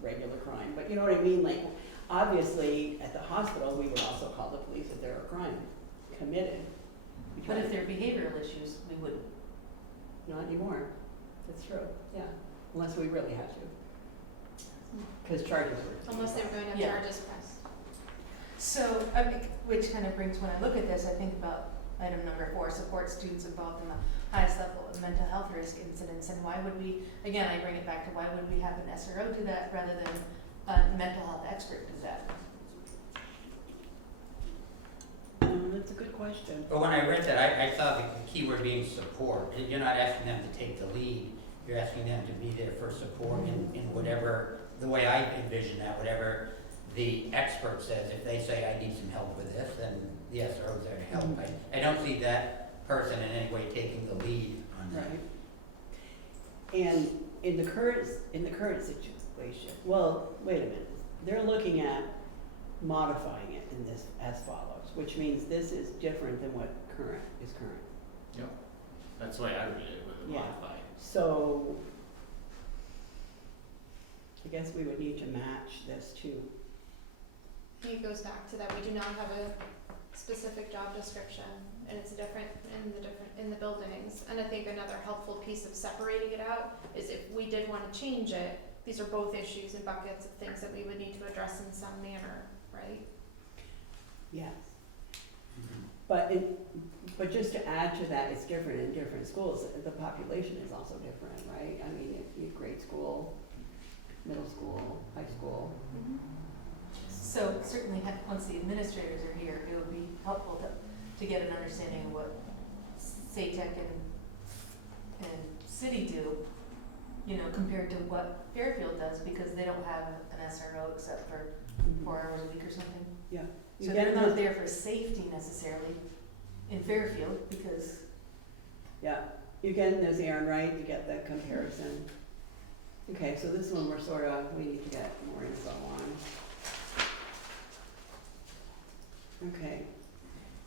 regular crime, but you know what I mean? Like, obviously, at the hospital, we would also call the police if there were a crime committed. We try But if to- they're behavioral issues, we wouldn't. Not anymore, that's true, yeah, unless we really have to. Because charges were. Unless they were going to have Yeah. charges pressed. So, I think, which kind of brings, when I look at this, I think about item number 4, support students involved in the highest level of mental health risk incidents. And why would we, again, I bring it back to why would we have an SRO do that rather than a mental health expert do that? That's a good question. But when I read that, I saw the keyword being support. You're not asking them to take the lead, you're asking them to be there for support in whatever, the way I envision that, whatever the expert says. If they say, I need some help with this, then the SRO's there to help. I don't see that person in any way taking the lead on that. Right. And in the current situation, well, wait a minute, they're looking at modifying it in this as follows, which means this is different than what is current. Yep, that's the way I read it, with the Yeah. modified. So I guess we would need to match this too. I think it goes back to that we do not have a specific job description, and it's different in the buildings. And I think another helpful piece of separating it out is if we did want to change it, these are both issues and buckets of things that we would need to address in some manner, right? Yes. But just to add to that, it's different in different schools. The population is also different, right? I mean, if you have grade school, middle school, high school. So certainly, once the administrators are here, it would be helpful to get an understanding of what SATEC and city do, compared to what Fairfield does, because they don't have an SRO except for 4 hours a week or something. Yeah. So they're not there for safety necessarily in Fairfield, because. Yeah, you get those Aaron, right? You get that comparison. Okay, so this one we need to get more info on. Okay.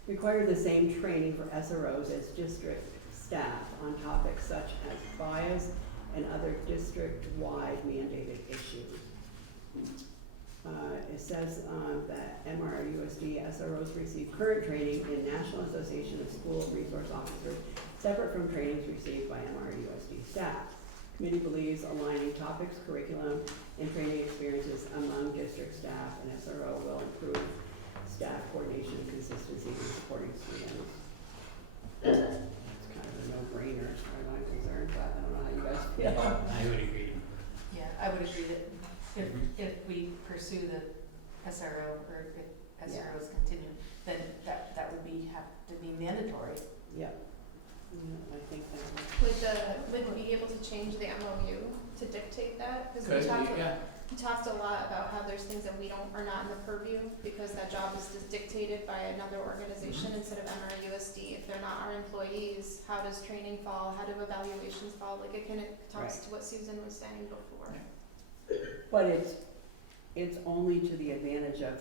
Require the same training for SROs as district staff on topics such as bias and other district-wide mandated issues. It says that MRUSD SROs receive current training in National Association of School Resource Officers, separate from trainings received by MRUSD staff. Committee believes aligning topics, curriculum, and training experiences among district staff and SRO will improve staff coordination, consistency, and supporting students. It's kind of a no-brainer as far as I'm concerned, but I don't know how you guys feel. I would agree. Yeah, I would agree that if we pursue the SRO, or if SROs continue, then that would have to be mandatory. Yeah. I think that Would we be able to change the MOU to dictate that? Because Could be, yeah. we talked a lot about how there's things that are not in the purview, because that job is just dictated by another organization instead of MRUSD. If they're not our employees, how does training fall? How do evaluations fall? Like, it kind of talks to what Susan was saying before. But it's only to the advantage of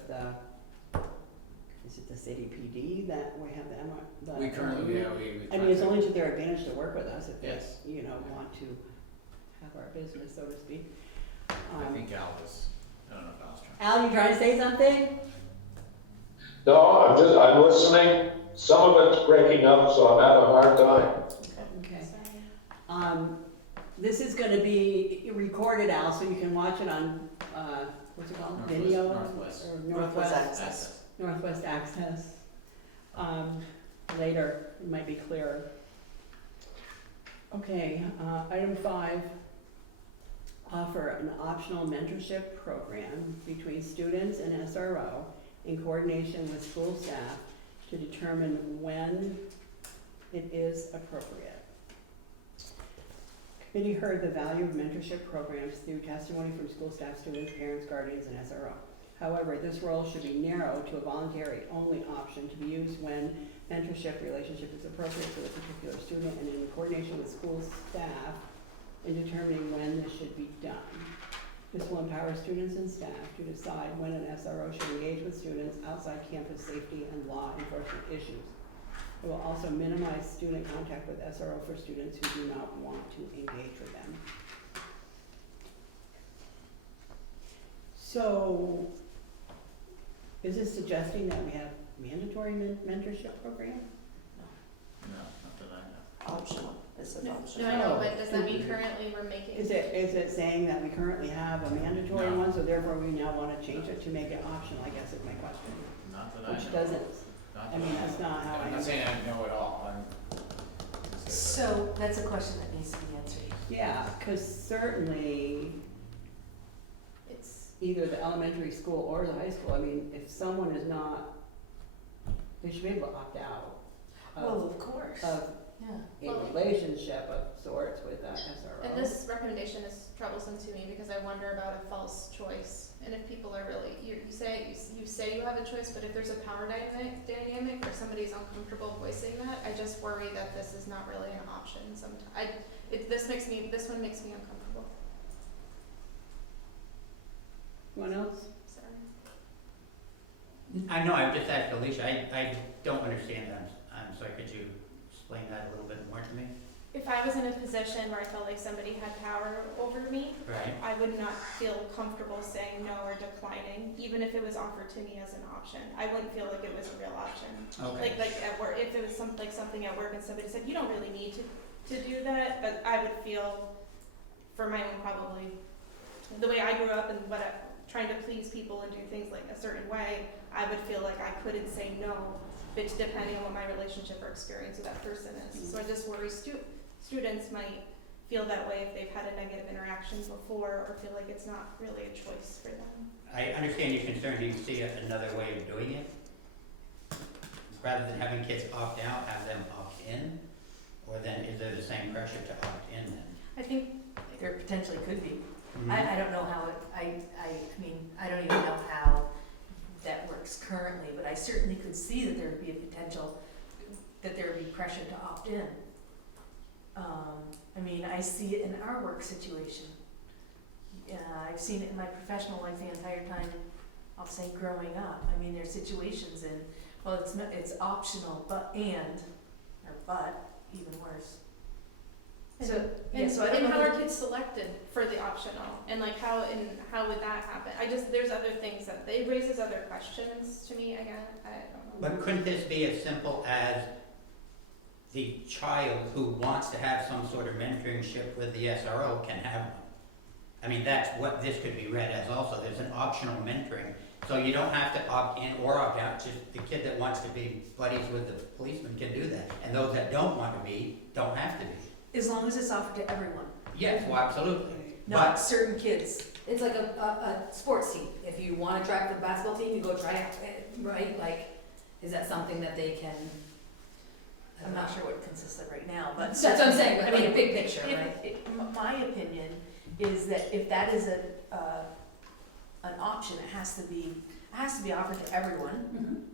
is it the city PD that we have the We currently, I mean, it's only to their advantage to work with us if they, Yes. want to have our business, so to speak. I think Al was, I don't know if Al's trying. Al, you trying to say something? No, I'm listening. Some of it's breaking up, so I'm having a hard time. Okay. This is gonna be recorded, Al, so you can watch it on, what's it called? Video? Northwest. Or Northwest Access. Later, it might be clearer. Okay, item 5, offer an optional mentorship program between students and SRO in coordination with school staff to determine when it is appropriate. Committee heard the value of mentorship programs through testimony from school staff, students, parents, guardians, and SRO. However, this role should be narrowed to a voluntary-only option to be used when mentorship relationship is appropriate for the particular student and in coordination with school staff in determining when this should be done. This will empower students and staff to decide when an SRO should engage with students outside campus safety and law enforcement issues. It will also minimize student contact with SRO for students who do not want to engage with them. So, is this suggesting that we have mandatory mentorship program? Optional, it says optional. No, I know, but does that mean currently we're making? Is it saying that we currently have a mandatory No. one, so therefore we now want to change it to make it optional, I guess is my question. Not that I know. Which doesn't, Not I mean, that's not how I'm I. not saying I know it all, So that's a question that needs to be answered. Yeah, because certainly It's, either the elementary school or the high school, I mean, if someone is not, they should be able to opt out Well, of course, of yeah. a relationship of sorts with that SRO. and this recommendation is troublesome to me because I wonder about a false choice. And if people are really, you say you have a choice, but if there's a power dynamic or somebody's uncomfortable voicing that, I just worry that this is not really an option sometimes. This one makes me uncomfortable. Anyone else? Sorry. I know, I've just asked Alicia, I don't understand that. I'm sorry, could you explain that a little bit more to me? If I was in a position where I felt like somebody had power over me, Right. I would not feel comfortable saying no or declining, even if it was offered to me as an option. I wouldn't feel like it was a real option. Okay. Like at work, if it was something at work and somebody said, you don't really need to do that, but I would feel, for my own probably, the way I grew up and trying to please people and do things like a certain way, I would feel like I couldn't say no, but depending on what my relationship or experience with that person is. So I just worry students might feel that way if they've had a negative interaction before or feel like it's not really a choice for them. I understand your concern. Do you see another way of doing it? Rather than having kids opt out, have them opt in? Or then is there the same pressure to opt in then? I think There potentially could be. Mhm. I don't know how it, I mean, I don't even know how that works currently, but I certainly could see that there would be a potential, that there would be pressure to opt in. I mean, I see it in our work situation. I've seen it in my professional life the entire time, I'll say growing up. I mean, there's situations in, well, it's optional, but even worse. So, yeah, so I don't know. how are kids selected for the optional, and like how would that happen? There's other things that it raises other questions to me again. I don't know. But couldn't this be as simple as the child who wants to have some sort of mentorship with the SRO can have one? I mean, that's what this could be read as also. There's an optional mentoring. So you don't have to opt in or opt out. Just the kid that wants to be buddies with the policeman can do that. And those that don't want to be, don't have to be. As long as it's offered to everyone. Yes, well, absolutely. Not But certain kids. It's like a sports team. If you want to try out for the basketball team, you go try out, right? Like, is that something that they can? I'm not sure what it consists of right now, but that's what I'm saying. I mean, big picture, right? My opinion is that if that is an option, it has to be offered to everyone,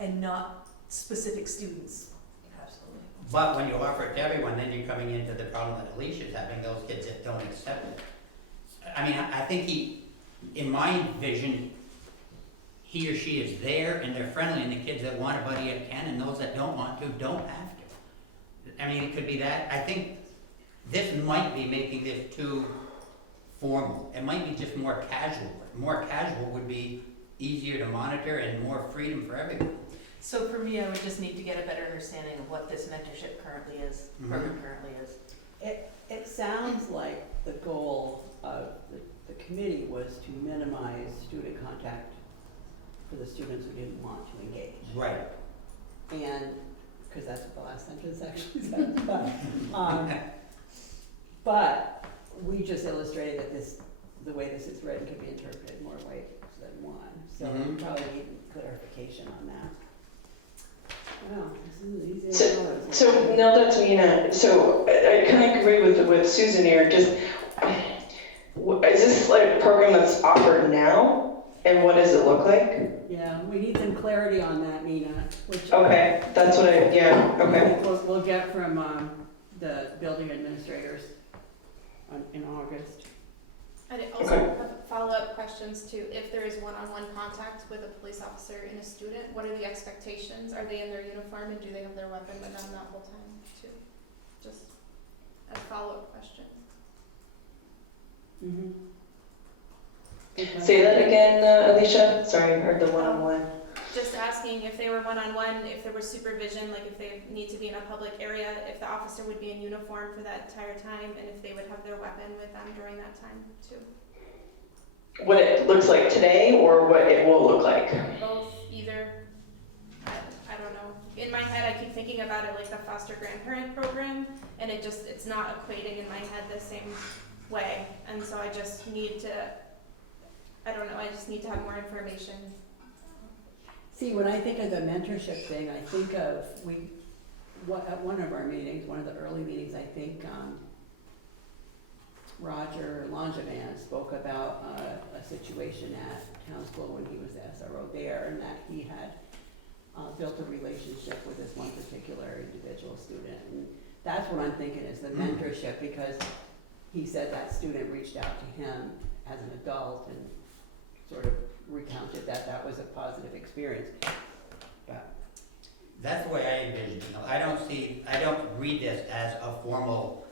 and not specific students. Absolutely. But when you offer it to everyone, then you're coming into the problem that Alicia's having, those kids that don't accept it. I mean, I think in my vision, he or she is there and they're friendly, and the kids that want a buddy can, and those that don't want to, don't have to. I mean, it could be that. I think this might be making this too formal. It might be just more casual. More casual would be easier to monitor and more freedom for everyone. So for me, I would just need to get a better understanding of what this mentorship currently is, program currently is. It sounds like the goal of the committee was to minimize student contact for the students who didn't want to engage. Right. And, because that's what the last sentence actually says, but we just illustrated that the way this is written can be interpreted more ways than one. So we probably need clarification on that. Wow, this is easy. So Nelda, it's Mina. So I kind of agree with Susan here. Just, is this like a program that's offered now, and what does it look like? Yeah, we need some clarity on that, Mina. Which Okay, that's what okay. We'll get from the building administrators in August. And it also have follow-up questions too. If there is one-on-one contact with a police officer and a student, what are the expectations? Are they in their uniform and do they have their weapon with them that whole time too? Just a follow-up question. Say that again, Alicia. Sorry, I heard the one-on-one. just asking if they were one-on-one, if there was supervision, like if they need to be in a public area, if the officer would be in uniform for that entire time, and if they would have their weapon with them during that time too. What it looks like today or what it will look like? Both, either. I don't know. In my head, I keep thinking about it like the foster grandparent program, and it's not equating in my head the same way. And so I just need to, I don't know, I just need to have more information. See, when I think of the mentorship thing, I think of, at one of our meetings, one of the early meetings, I think Roger Langevin spoke about a situation at town school when he was the SRO there, and that he had built a relationship with this one particular individual student. And that's what I'm thinking is the mentorship, because he said that student reached out to him as an adult and sort of recounted that that was a positive experience. But That's the way I envision it. I don't read this as a formal,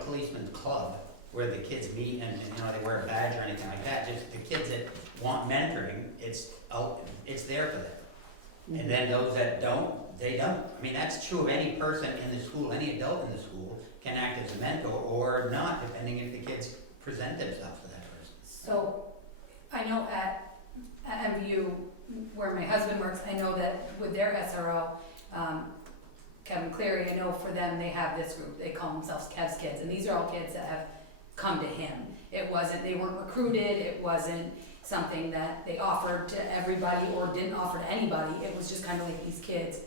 policeman's club where the kids meet and they wear a badge or anything like that. Just the kids that want mentoring, it's there for them. Mm-hmm. And then those that don't, they don't. I mean, that's true of any person in the school, any adult in the school can act as a mentor or not, depending if the kids present themselves to that person. So, I know at MVU, where my husband works, I know that with their SRO, Kevin Cleary, I know for them, they have this group, they call themselves Kev's Kids, and these are all kids that have come to him. They weren't recruited, it wasn't something that they offered to everybody or didn't offer to anybody. It was just kind of like these kids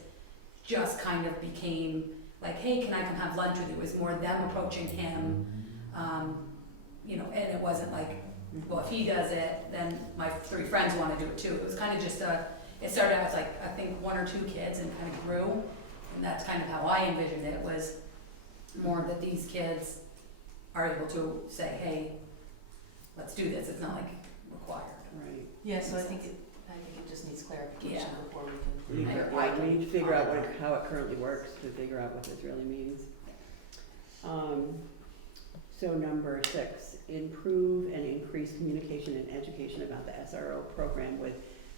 just kind of became like, hey, can I come have lunch with you? It was more them approaching him, and it wasn't like, well, if he does it, then my 3 friends want to do it too. It was kind of just it started out as like, I think 1 or 2 kids and kind of grew. And that's kind of how I envisioned it, was more that these kids are able to say, hey, let's do this. It's not like required. right. Yeah, so I think it just needs clarification before we can. We need to figure out how it currently works to figure out what this really means. So number 6, improve and increase communication and education about the SRO program with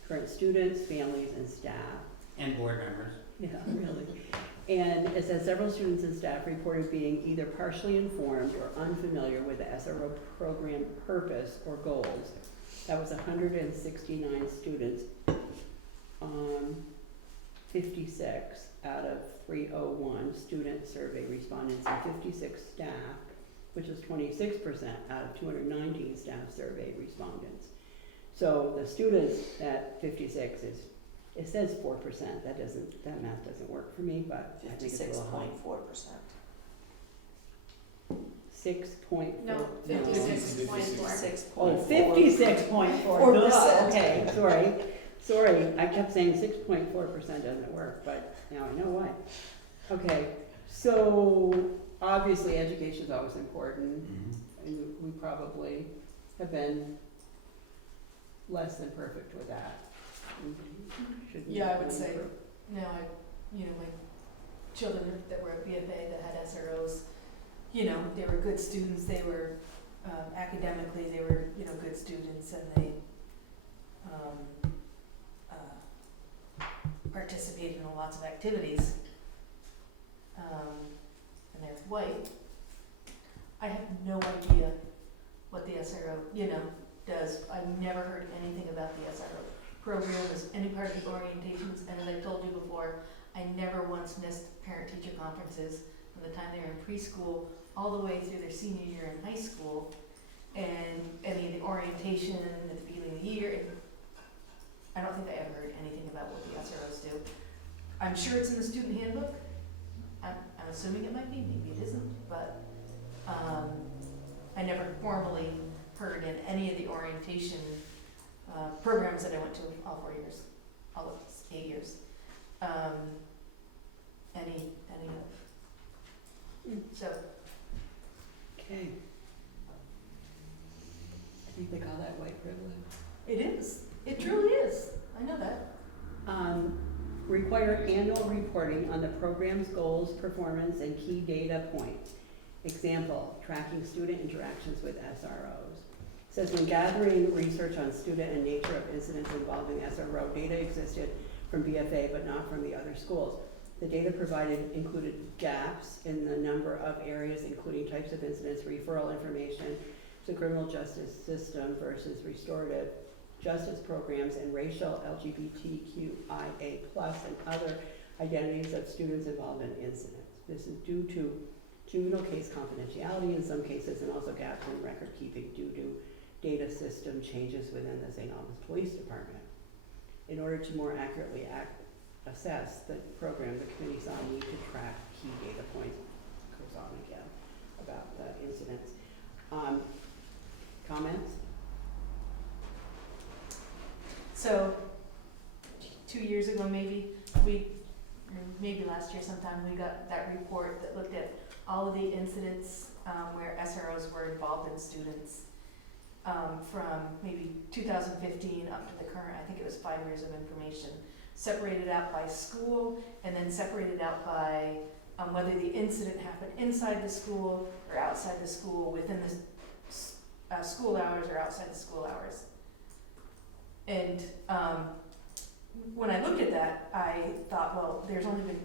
current students, families, and staff. And board members. Yeah, really. And it says several students and staff reported being either partially informed or unfamiliar with the SRO program purpose or goals. That was 169 students, 56 out of 301 student survey respondents and 56 staff, which is 26% out of 219 staff survey respondents. So the students at 56 is, it says 4%. That math doesn't work for me, but I think it's a little high. 6.4. No, 56.4. Oh, 56.4. Okay, sorry. I kept saying 6.4% doesn't work, but now I know why. Okay, so obviously education is always important, and we probably have been less than perfect with that. Yeah, I would say, my children that were at BFA that had SROs, they were good students, they were, academically, they were, good students, and they, participated in lots of activities, and they're white. I have no idea what the SRO, does. I've never heard anything about the SRO program as any part of the orientations, and as I told you before, I never once missed parent-teacher conferences from the time they were in preschool all the way through their senior year in high school, and any of the orientation at the beginning of the year. And I don't think I ever heard anything about what the SROs do. I'm sure it's in the student handbook. I'm assuming it might be, maybe it isn't, but I never formally heard in any of the orientation programs that I went to all 4 years, all of 8 years, any of, so. Okay. I think they call that white privilege. It is, it truly is, I know that. Require annual reporting on the program's goals, performance, and key data points. Example, tracking student interactions with SROs. says when gathering research on student and nature of incidents involving SRO, data existed from BFA but not from the other schools. The data provided included gaps in the number of areas, including types of incidents, referral information to the criminal justice system versus restorative justice programs, and racial, LGBTQIA+, and other identities of students involved in incidents. This is due to juvenile case confidentiality in some cases, and also gaps in record keeping due to data system changes within the St. Albans Police Department. In order to more accurately assess the program, the committee saw a need to track key data points. Goes on again about the incidents. Comments? So, 2 years ago maybe, maybe last year sometime, we got that report that looked at all of the incidents where SROs were involved in students from maybe 2015 up to the current. I think it was 5 years of information, separated out by school, and then separated out by whether the incident happened inside the school or outside the school, within the school hours or outside the school hours. And when I looked at that, I thought, well, there's only been,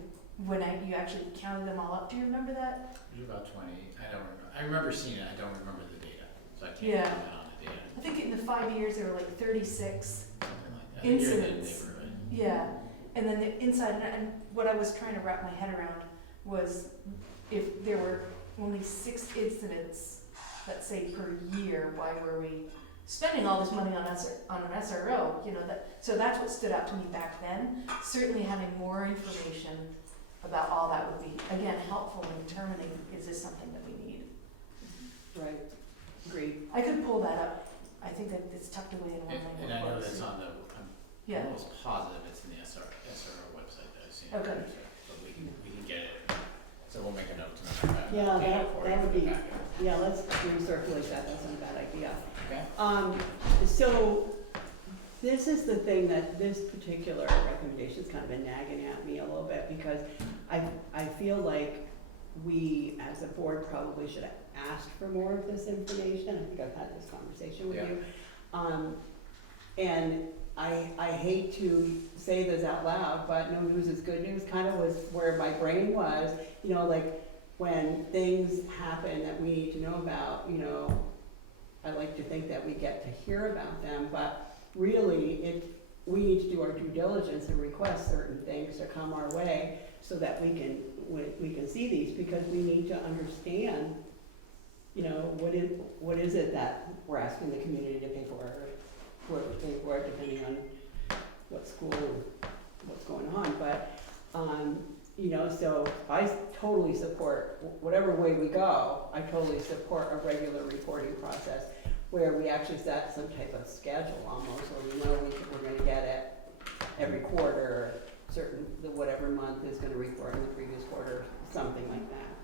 you actually counted them all up, do you remember that? It was about 20, I don't remember. I remember seeing it, I don't remember the data, so I can't Yeah. comment on the data. I think in the 5 years, there were like 36 Something like that. You're in that incidents. neighborhood. Yeah, and then the inside, and what I was trying to wrap my head around was if there were only 6 incidents, let's say per year, why were we spending all this money on an SRO? You know, so that's what stood out to me back then. Certainly having more information about all that would be, again, helpful in determining, is this something that we need? Right, agreed. I could pull that up. I think that it's tucked away in one of my And I know notebooks. that's on the, Yeah. I'm almost positive it's in the SRO website that I've seen. it. Okay. But we can get it, so we'll make a note to make that. Yeah, data for you that for would the be, backup. yeah, let's recirculate that, that's not a bad idea. Okay. So this is the thing that this particular recommendation's kind of been nagging at me a little bit, because I feel like we as a board probably should have asked for more of this information. I think I've had this conversation with you. And I hate to say this out loud, but no news is good news kind of was where my brain was, you know, like when things happen that we need to know about, you know, I like to think that we get to hear about them, but really we need to do our due diligence and request certain things to come our way so that we can see these, because we need to understand, you know, what is it that we're asking the community to pay for, or what we pay for, depending on what school, what's going on. But you know, so I totally support whatever way we go. I totally support a regular reporting process where we actually set some type of schedule almost, where we know we're going to get it every quarter, whatever month is going to report in the previous quarter, something like that.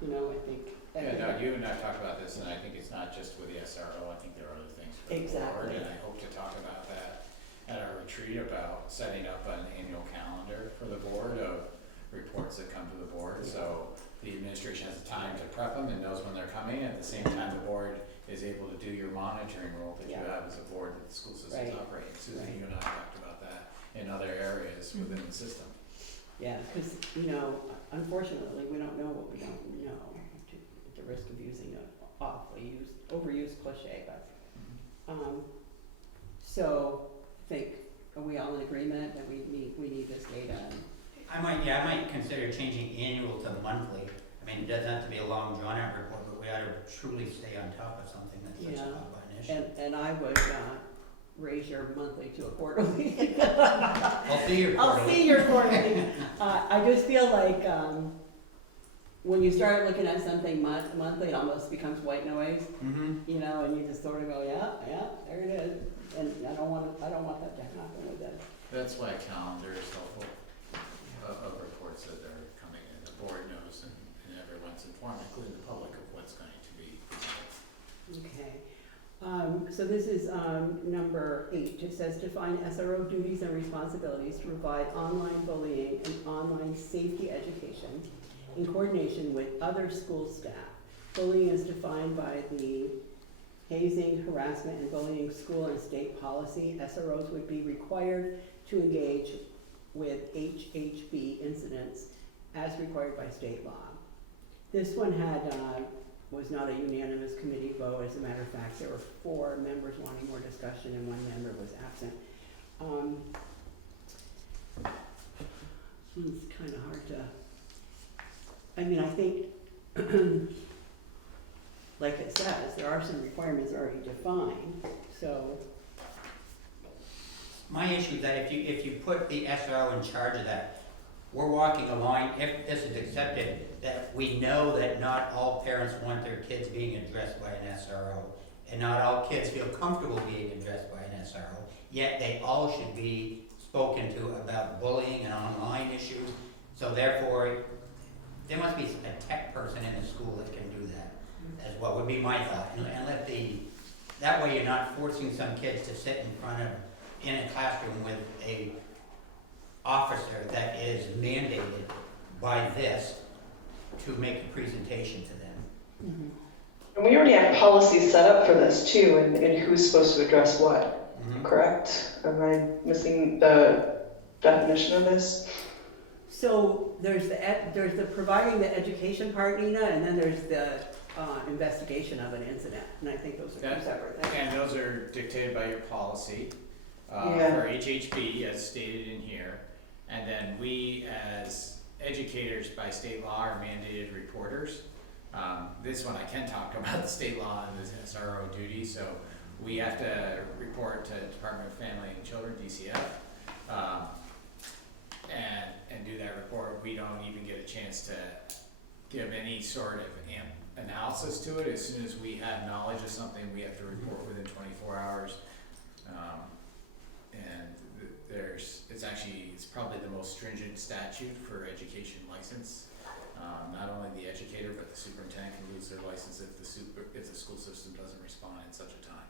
You know, I think. Yeah, no, you and I talked about this, and I think it's not just with the SRO. I think there are other things for the board, and I hope to talk about that at our retreat, about setting up an annual calendar for the board of reports that come to the board. So the administration has the time to prep them and knows when they're coming. At the same time, the board is able to do your monitoring role that you have as a board that the school system's operating. Susan, you and I talked about that in other areas within the system. Yeah, because, you know, unfortunately, we don't know what we don't know, at the risk of using an overused cliche, but, so I think, are we all in agreement that we need this data? I might consider changing annual to monthly. I mean, it doesn't have to be a long drawn out report, but we ought to truly stay on top of something that's such a hot button issue. And I would raise your monthly to a quarterly. I'll see your quarterly. I'll see your quarterly. I just feel like when you start looking at something monthly, it almost becomes white noise. You know, and you just sort of go, yeah, there it is. And I don't want that to happen with this. That's why a calendar is helpful of reports that are coming in. The board knows and everyone's informed, including the public, of what's going to be presented. Okay. So this is number 8. It says define SRO duties and responsibilities to provide online bullying and online safety education in coordination with other school staff. Bullying is defined by the hazing, harassment, and bullying school and state policy. SROs would be required to engage with HHB incidents as required by state law. This one was not a unanimous committee vote. As a matter of fact, there were 4 members wanting more discussion and 1 member was absent. It's kind of hard to, I mean, I think, like it says, there are some requirements already defined, so. My issue is that if you put the SRO in charge of that, we're walking a line, if this is accepted, that we know that not all parents want their kids being addressed by an SRO, and not all kids feel comfortable being addressed by an SRO, yet they all should be spoken to about bullying and online issues. So therefore, there must be a tech person in the school that can do that, as what would be my thought. And that way you're not forcing some kids to sit in a classroom with a officer that is mandated by this to make a presentation to them. Mm-hmm. And we already have policies set up for this too, and who's supposed to address what, correct? Am I missing the definition of this? So there's the providing the education part, Nina, and then there's the investigation of an incident, and I think those are two separate things. And those are dictated by your policy for HHB as stated in here, and then we as educators by state law are mandated reporters. This one I can talk about the state law and the SRO duty, so we have to report to Department of Family and Children, DCF, and do that report. We don't even get a chance to give any sort of analysis to it. As soon as we have knowledge of something, we have to report within 24 hours. And it's probably the most stringent statute for education license. Not only the educator, but the superintendent can lose their license if the school system doesn't respond in such a time.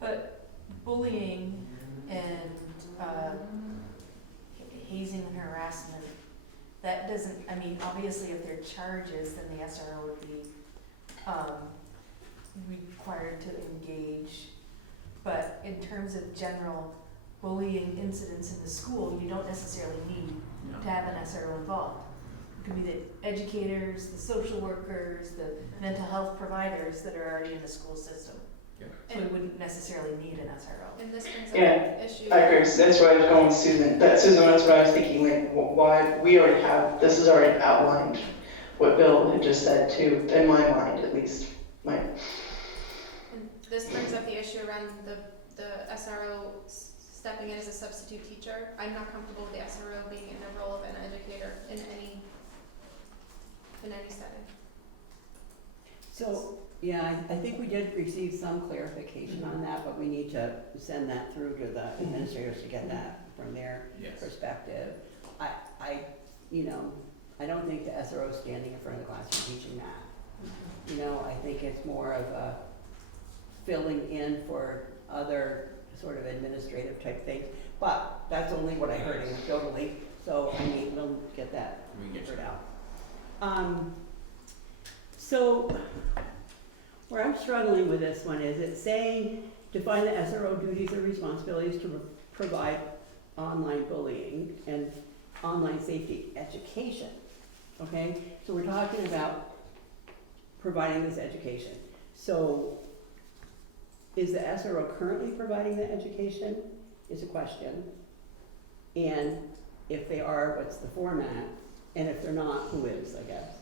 But bullying and hazing and harassment, that doesn't, I mean, obviously if there are charges, then the SRO would be required to engage. But in terms of general bullying incidents in the school, you don't necessarily need to have an SRO involved. It could be the educators, the social workers, the mental health providers that are already in the school system. So we wouldn't necessarily need an SRO. And this brings up an issue. I agree. So that's why I was going with Susan. That's what I was thinking. Like, why we already have this is already outlined. What Bill had just said too, in my mind at least. And this brings up the issue around the SRO stepping in as a substitute teacher. I'm not comfortable with the SRO being in the role of an educator in any setting. So, yeah, I think we did receive some clarification on that, but we need to send that through to the administrators to get that from their perspective. I don't think the SRO is standing in front of the classroom teaching that. I think it's more of a filling in for other sort of administrative type things. But that's only what I heard anecdotally, so we'll get that figured out. So where I'm struggling with this one is it's saying define the SRO duties and responsibilities to provide online bullying and online safety education. Okay, so we're talking about providing this education. So is the SRO currently providing the education is a question. And if they are, what's the format? And if they're not, who is, I guess?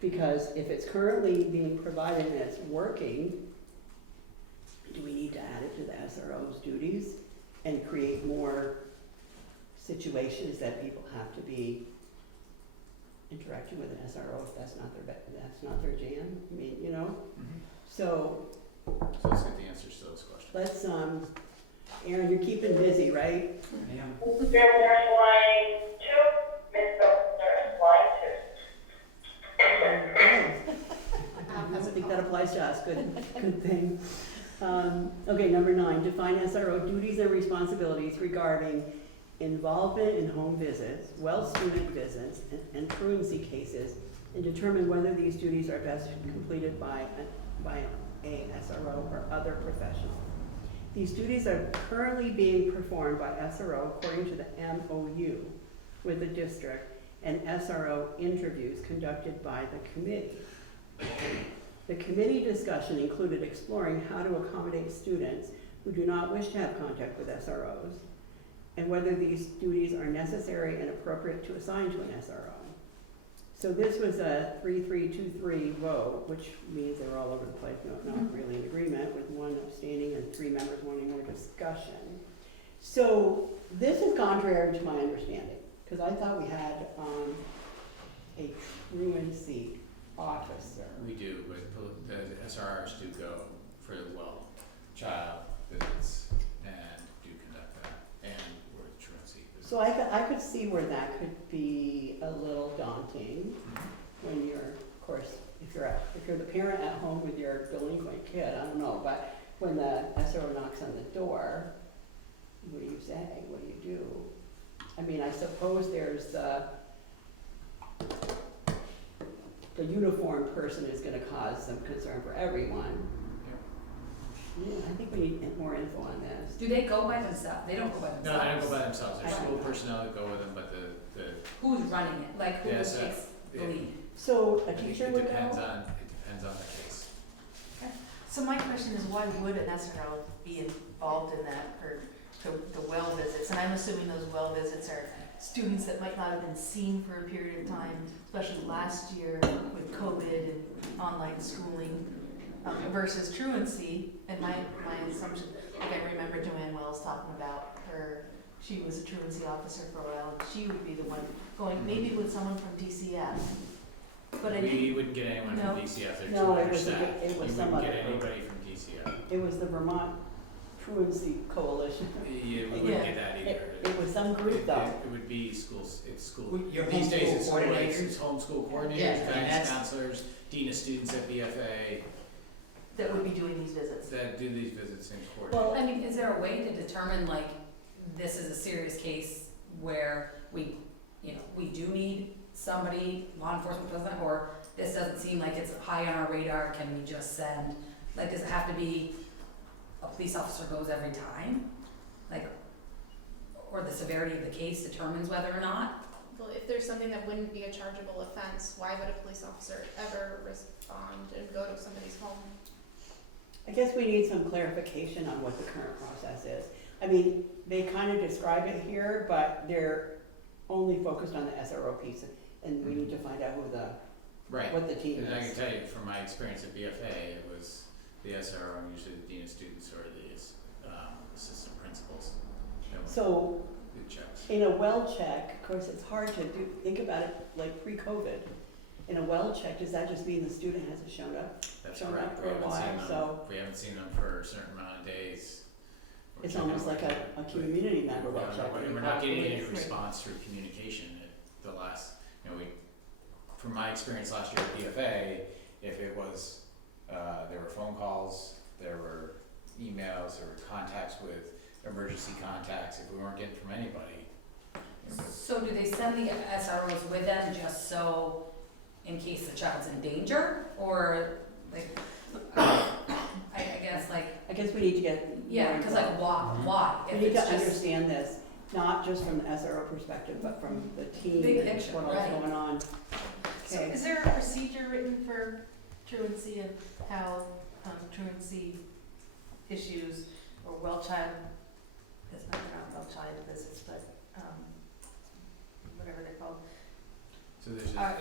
Because if it's currently being provided and it's working, do we need to add it to the SRO's duties and create more situations that people have to be interacting with an SRO if that's not their jam? I mean, So let's get the answers to those questions. Let's, Aaron, you're keeping busy, right? Yeah. There's line 2, there's line 2. I think that applies to us, good thing. Okay, number 9, define SRO duties and responsibilities regarding involvement in home visits, student visits, and truancy cases, and determine whether these duties are best completed by a SRO or other professional. These duties are currently being performed by SRO according to the MOU with the district and SRO interviews conducted by the committee. The committee discussion included exploring how to accommodate students who do not wish to have contact with SROs and whether these duties are necessary and appropriate to assign to an SRO. So this was a 3-3-2-3 vote, which means they were all over the place, not really in agreement, with one abstaining and 3 members wanting more discussion. So this is contrary to my understanding, because I thought we had a truancy officer. We do, but the SRRs do go for the well child visits and do conduct that, and with truancy visits. So I could see where that could be a little daunting when you're, of course, if you're the parent at home with your delinquent kid, I don't know, but when the SRO knocks on the door, what do you say? What do you do? I mean, I suppose there's the uniformed person is gonna cause some concern for everyone. Yeah, I think we need more info on this. Do they go by themselves? They don't go by themselves. No, they don't go by themselves. There's school personnel that go with them, but the Who's running it? Like who Yes, takes the lead? So a I think teacher it would depends go? on the case. So my question is, why would an SRO be involved in that, or the well visits? And I'm assuming those well visits are students that might not have been seen for a period of time, especially last year with COVID and online schooling, versus truancy. And my assumption, like I remember Joanne Wells talking about her, she was a truancy officer for a while, and she would be the one going, maybe with someone from DCF. But I We wouldn't get anyone No. from DCF, they're No, too it was understaffed. it was You some wouldn't get other group. anybody from DCF. It was the Vermont Truancy Coalition. Yeah, we wouldn't Yeah. get that either. It was some group though. It would be schools, it's school. Would your These days, homeschool it's school, coordinators? it's homeschool coordinators, Yeah, and guidance that's- counselors, dean of students at BFA, that would be doing these visits. that do these visits and coordinate. Well, I mean, is there a way to determine like, this is a serious case where we do need somebody, law enforcement doesn't, or this doesn't seem like it's high on our radar, can we just send, like, does it have to be a police officer goes every time? Like, or the severity of the case determines whether or not? Well, if there's something that wouldn't be a chargeable offense, why would a police officer ever respond and go to somebody's home? I guess we need some clarification on what the current process is. I mean, they kind of describe it here, but they're only focused on the SRO piece, and we need to find out who Right. what the team And I can is. tell you from my experience at BFA, it was the SRO, usually the dean of students or the assistant principals. that would So do checks. in a well check, of course, it's hard to think about it like pre-COVID. In a well check, does that just mean the student hasn't shown up? That's shown correct. up for a while, so We haven't seen them for a certain amount of days. we're it's checking almost like with a them. community member We're well not- check. and we're not getting any response through communication at the last, from my experience last year at BFA, if it was, there were phone calls, there were emails, there were contacts with emergency contacts, if we weren't getting from anybody. So do they send the SROs with them just so, in case the child's in danger, or like, I guess like, I guess we need to get. yeah, more cause info. like why? We If need it's to just, understand this, not just from the SRO perspective, but from the team Big and picture, what all's right. going on. So Okay. is there a procedure written for truancy and how truancy issues or well child, it's not, they're not well child visits, but whatever they're called. So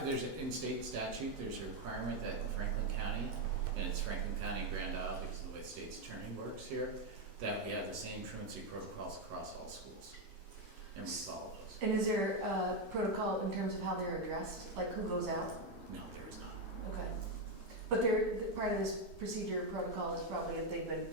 there's an in-state statute, there's a requirement that in Franklin County, and it's Franklin County and Grand Isle because of the way state's attorney works here, that we have the same truancy protocols across all schools. And we follow those. And is there a protocol in terms of how they're addressed, like who goes out? No, there is not. Okay. But part of this procedure protocol is probably if they've been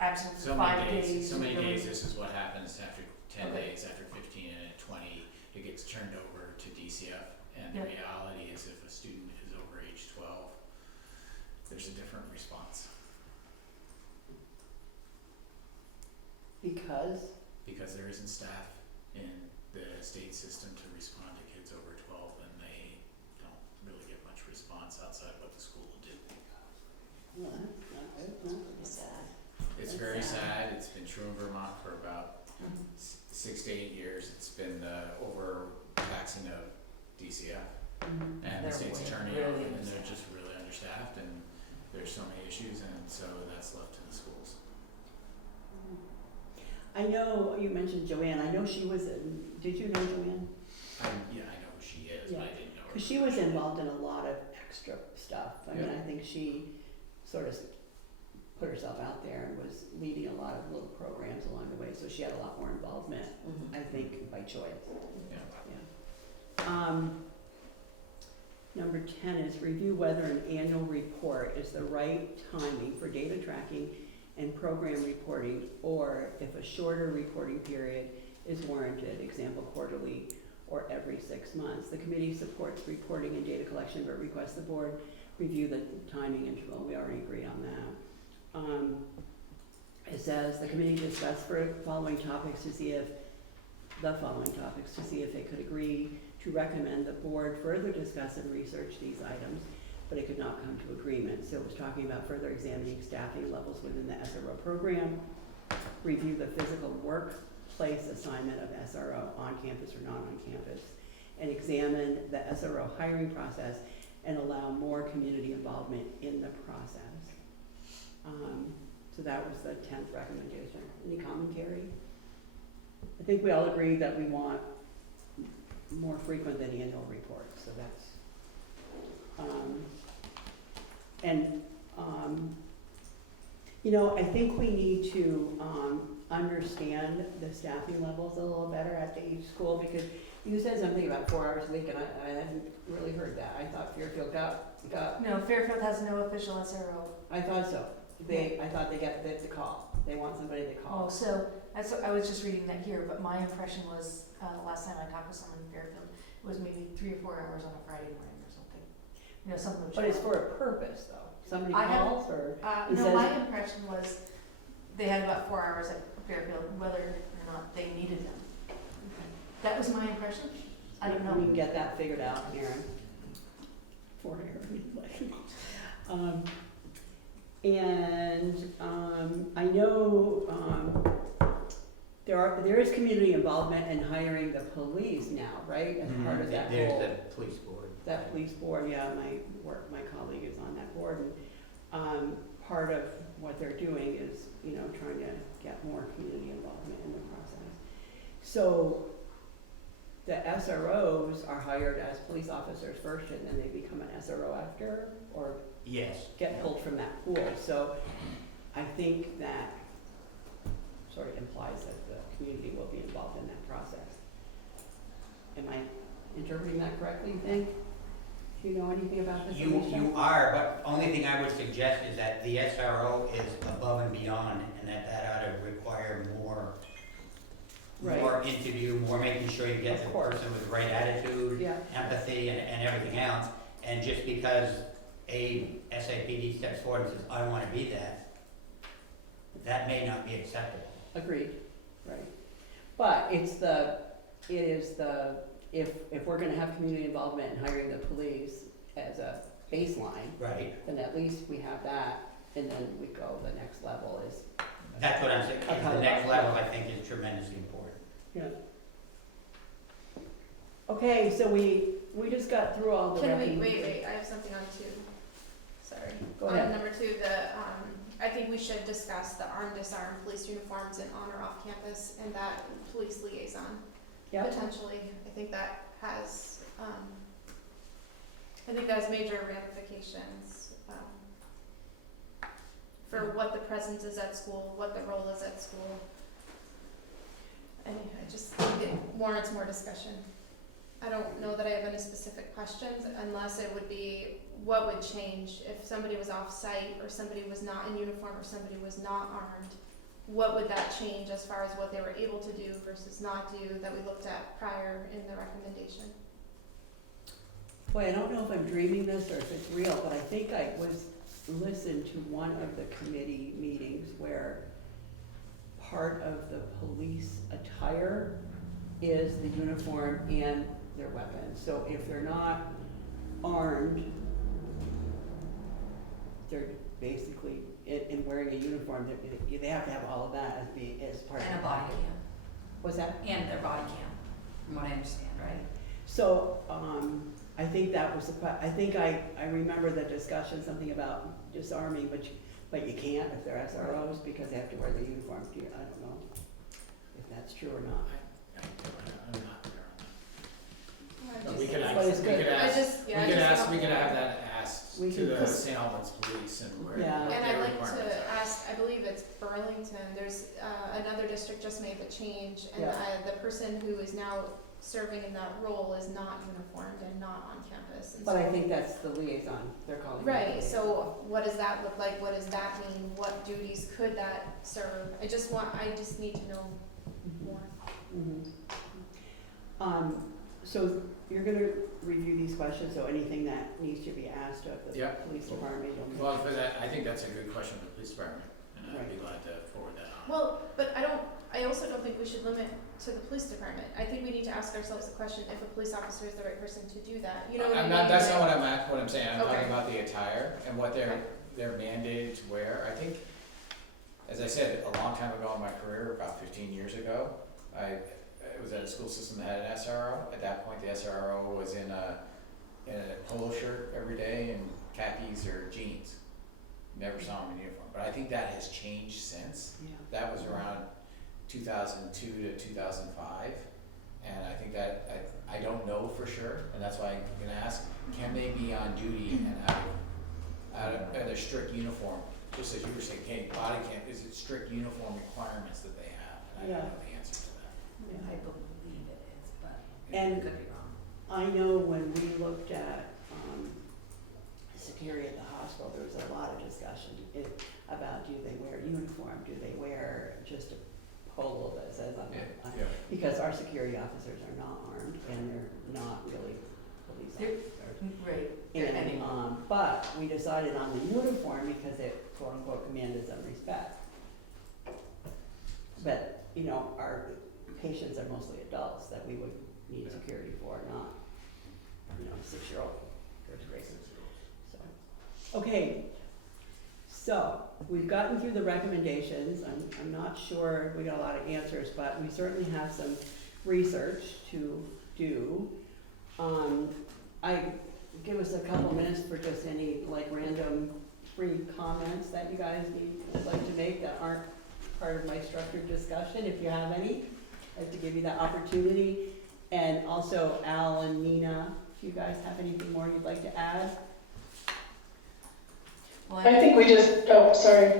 absent for So 5 many days. days, so many really- days, this is what happens after 10 Okay. days, after 15, and at 20, it gets turned over to DCF. And the Yeah. reality is if a student is over age 12, there's a different response. Because there isn't staff in the state system to respond to kids over 12, and they don't really get much response outside what the school will do. Well, that's not Pretty sad. It's That's very sad. sad. It's been true in Vermont for about 6 to 8 years. It's been the overtaxing of DCF and the They're state's way- attorney, really and they're understaffed. just really understaffed, and there's so many issues, and so that's left to the schools. I know you mentioned Joanne. I know she was in, did you know Joanne? Yeah, I know who she is, but I didn't know her. Because she was involved in a lot of extra stuff. I mean, Yeah. I think she sort of put herself out there and was leading a lot of little programs along the way, so she had a lot more involvement, I think, by choice. Yeah. Number 10 is review whether an annual report is the right timing for data tracking and program reporting, or if a shorter reporting period is warranted, example quarterly or every 6 months. The committee supports reporting and data collection, but requests the board review the timing interval. We already agreed on that. It says the committee discussed the following topics to see if it could agree to recommend the board further discuss and research these items, but it could not come to agreement. So it was talking about further examining staffing levels within the SRO program, review the physical workplace assignment of SRO on campus or not on campus, and examine the SRO hiring process and allow more community involvement in the process. So that was the 10th recommendation. Any commentary? I think we all agree that we want more frequent than annual reports, so that's, you know, I think we need to understand the staffing levels a little better at each school, because you said something about 4 hours a week, and I hadn't really heard that. I thought Fairfield got. No, Fairfield has no official SRO. I thought so. I thought they get the call. They want somebody to call. Oh, so I was just reading that here, but my impression was, last time I talked with someone in Fairfield, it was maybe 3 or 4 hours on a Friday morning or something. You know, something. But it's for a purpose, though. Somebody I have- calls, or No, says- my impression was they had about 4 hours at Fairfield, whether or not they needed them. That was my impression. I don't know. We can get that figured out, Aaron. For Aaron. I know there is community involvement in hiring the police now, right? As part of that There's whole. the police board. That police board, yeah, my colleague is on that board, and part of what they're doing is, you know, trying to get more community involvement in the process. So the SROs are hired as police officers first, and then they become an SRO after, or Yes. get pulled from that pool. So I think that sort of implies that the community will be involved in that process. Am I interpreting that correctly, you think? Do you know anything about this? You are, but only thing I would suggest is that the SRO is above and beyond, and that ought to require more interview, more making sure you get the person with the right attitude, empathy, and everything else. And just because a SAPD steps forward and says, I want to be that may not be acceptable. Agreed, right. But if we're gonna have community involvement in hiring the police as a baseline, right, then at least we have that, and then we go, the next level is. That's what I'm saying, the next level I think is tremendously important. Yeah. Okay, so we just got through all the. Wait, I have something on 2. Sorry. Go ahead. On number 2, I think we should discuss the arm, disarm, police uniforms and on or off campus, and that police liaison. Yep. Potentially, I think that has major ramifications for what the presence is at school, what the role is at school. And I just think it warrants more discussion. I don't know that I have any specific questions, unless it would be what would change if somebody was off-site, or somebody was not in uniform, or somebody was not armed. What would that change as far as what they were able to do versus not do that we looked at prior in the recommendation? Boy, I don't know if I'm dreaming this or if it's real, but I think I listened to one of the committee meetings where part of the police attire is the uniform and their weapons. So if they're not armed, they're basically, in wearing a uniform, they have to have all of that as part of. And a body cam. What's that? And their body cam, from what I understand, right? So, I think that was I think I remember the discussion, something about disarming, but you can't if they're SROs because they have to wear the uniform. I don't know if that's true or not. I'm not clear on that. I But we just- could But it's ask, good. we could have that asked We to can- the St. Albans police and where Yeah. what And their I'd like requirements to are. ask, I believe it's Burlington, there's, another district just made the change, and, Yeah. the person who is now serving in that role is not uniformed and not on campus, and so. But I think that's the liaison, they're calling it. the Right, liaison. so what does that look like, what does that mean, what duties could that serve? I just need to know more. Mhm. So you're gonna review these questions, so anything that needs to be asked of the Yep. police department, you'll. Well, for that, I think that's a good question for the police department, and I'd be glad to forward that on. Well, but I also don't think we should limit to the police department. I think we need to ask ourselves the question if a police officer is the right person to do that. You know what I mean? That's not what I'm saying, I'm Okay. talking about the attire and what they're mandated to wear. I think, as I said, a long time ago in my career, about 15 years ago, I was at a school system that had an SRO. At that point, the SRO was in a polo shirt every day and khakis or jeans. Never saw him in uniform, but I think that has changed since. Yeah. That was around 2002 to 2005, and I think that, I don't know for sure, and that's why I'm gonna ask, can they be on duty and out of their strict uniform? Just as you were saying, hey, body cam, is it strict uniform requirements that they have? And I don't know the answer to that. I believe it is, but And I could be wrong. I know when we looked at, security at the hospital, there was a lot of discussion about do they wear uniform, do they wear just a polo that says on it? Yeah. Because our security officers are not armed and they're not really police officers. Right. And, but we decided on the uniform because it quote unquote commanded some respect. But, you know, our patients are mostly adults that we would need security for, not, you know, 6-year-old, first grade. So, okay, so we've gotten through the recommendations. I'm not sure we got a lot of answers, but we certainly have some research to do. Give us a couple minutes for just any like random free comments that you guys would like to make that aren't part of my structured discussion. If you have any, I'd like to give you that opportunity. And also Al and Nina, if you guys have anything more you'd like to add. Well, I think we just, oh, sorry,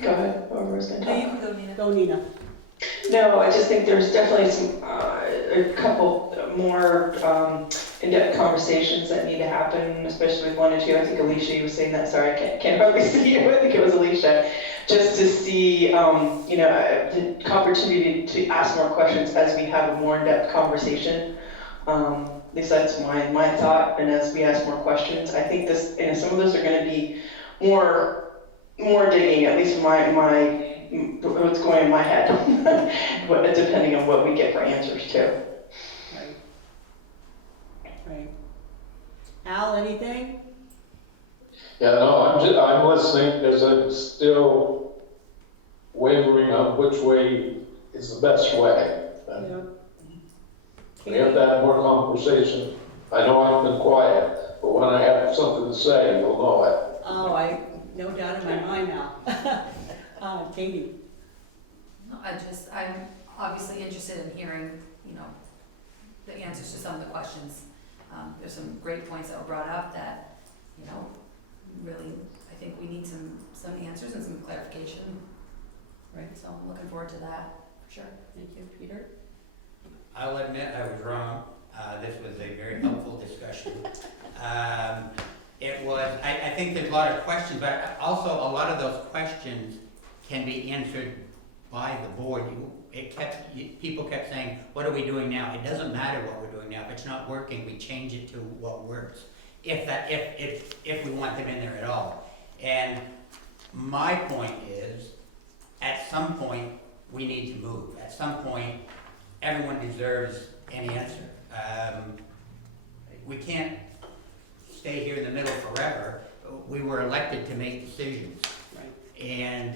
go ahead, whoever was gonna No, you talk. can go, Nina. Go, Nina. No, I just think there's definitely some, a couple more in-depth conversations that need to happen, especially with 1 and 2. I think Alicia, you were saying that, sorry, I can't hardly see you, I think it was Alicia. Just to see, you know, the opportunity to ask more questions as we have a more in-depth conversation. At least that's my thought, and as we ask more questions, I think this, you know, some of those are gonna be more digging, at least what's going in my head, depending on what we get for answers too. Right. Right. Al, anything? Yeah, no, I'm listening because I'm still wavering on which way is the best way. Yeah. We have to have more conversation. I know I've been quiet, but when I have something to say, you'll know it. Oh, no doubt in my mind now. Katie. No, I'm obviously interested in hearing, you know, the answers to some of the questions. There's some great points that were brought up that, you know, really, I think we need some answers and some clarification. Right. So I'm looking forward to that, for sure. Thank you, Peter. I'll admit I was wrong. This was a very helpful discussion. I think there's a lot of questions, but also a lot of those questions can be answered by the board. People kept saying, what are we doing now? It doesn't matter what we're doing now. If it's not working, we change it to what works. If we want them in there at all. And my point is, at some point, we need to move. At some point, everyone deserves an answer. We can't stay here in the middle forever we were elected to make decisions. Right. And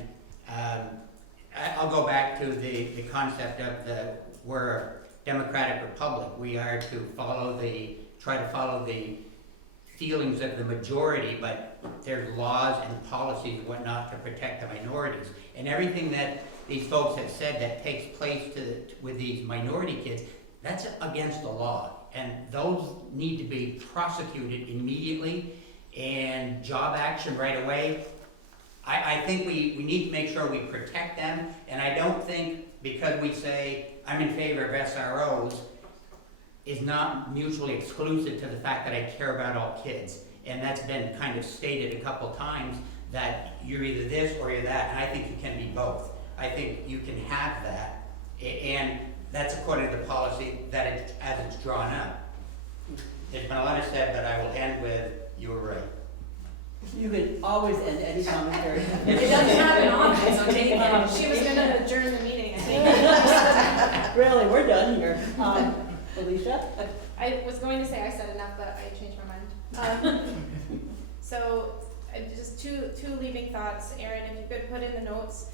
I'll go back to the concept of we're a democratic republic. We are to try to follow the feelings of the majority, but there's laws and policies and whatnot to protect the minorities. And everything that these folks have said that takes place with these minority kids, that's against the law. And those need to be prosecuted immediately and job action right away. I think we need to make sure we protect them, and I don't think because we say I'm in favor of SROs is not mutually exclusive to the fact that I care about all kids. And that's been kind of stated a couple times that you're either this or you're that, and I think you can be both. I think you can have that, and that's according to the policy as it's drawn up. There's been a lot of said, but I will end with, you were right. You can always end any commentary. It doesn't happen often, so take it. She was gonna adjourn the meeting, I think. Really, we're done here. Alicia? I was going to say I said enough, but I changed my mind. So, just two leaving thoughts. Erin, if you could put in the notes,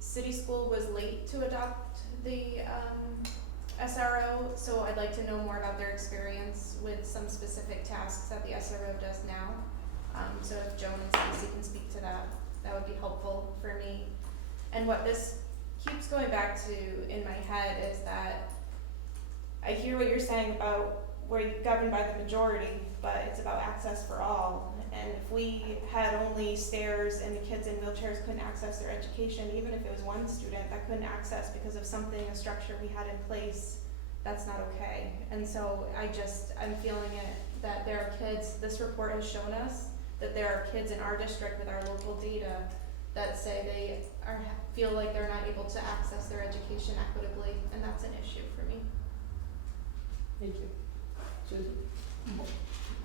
City School was late to adopt the SRO, so I'd like to know more about their experience with some specific tasks that the SRO does now. So if Joan and Stacy can speak to that, that would be helpful for me. And what this keeps going back to in my head is that I hear what you're saying about we're governed by the majority, but it's about access for all. And if we had only stairs and the kids in wheelchairs couldn't access their education, even if it was one student that couldn't access because of something, a structure we had in place, that's not okay. And so I'm feeling it that there are kids, this report has shown us that there are kids in our district with our local data that say they feel like they're not able to access their education equitably, and that's an issue for me. Thank you. Susan?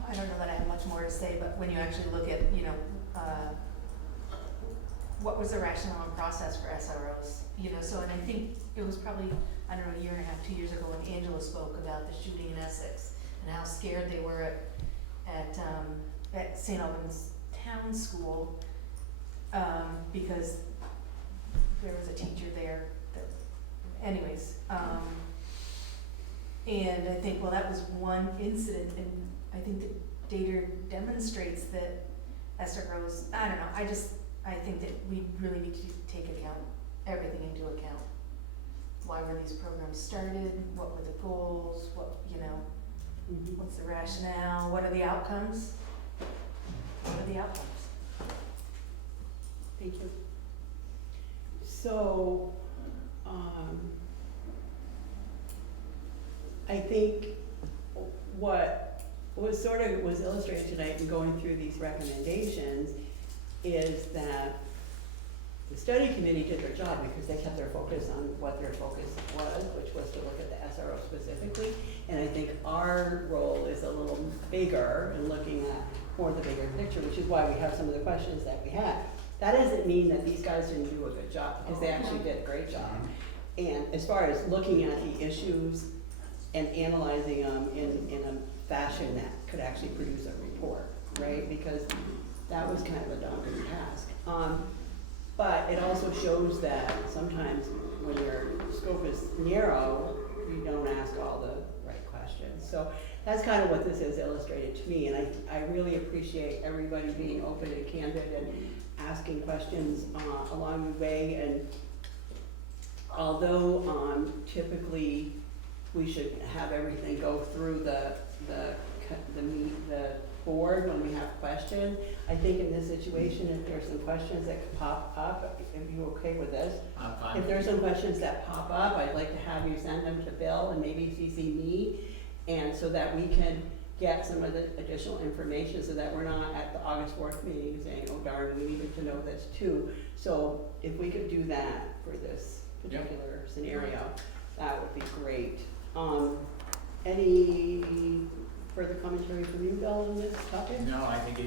I don't know that I have much more to say, but when you actually look at, what was the rationale and process for SROs, so, and I think it was probably, I don't know, a year and a half, 2 years ago when Angela spoke about the shooting in Essex and how scared they were at St. Albans Town School, because there was a teacher there that, anyways, and I think, well, that was one incident, and I think that data demonstrates that SROs, I don't know, I think that we really need to take everything into account. Why were these programs started? What were the goals? What's the rationale? What are the outcomes? Thank you. So, I think what was illustrated tonight in going through these recommendations is that the study committee did their job because they kept their focus on what their focus was, which was to look at the SRO specifically. And I think our role is a little bigger in looking at more the bigger picture, which is why we have some of the questions that we had. That doesn't mean that these guys didn't do a good job, because they actually did a great job. And as far as looking at the issues and analyzing them in a fashion that could actually produce a report, right? Because that was kind of a daunting task. But it also shows that sometimes when your scope is narrow, you don't ask all the right questions. So that's kind of what this has illustrated to me, and I really appreciate everybody being open and candid and asking questions along the way. And although typically we should have everything go through the board when we have questions, I think in this situation, if there's some questions that could pop up, if you're okay with this, I'm fine. if there's some questions that pop up, I'd like to have you send them to Bill and maybe CC me, and so that we can get some of the additional information so that we're not at the August 4th meeting saying, oh darn, we needed to know this too. So if we could do that for this particular scenario, that would be great. Any further commentary from you, Bill, on this topic? No, I think I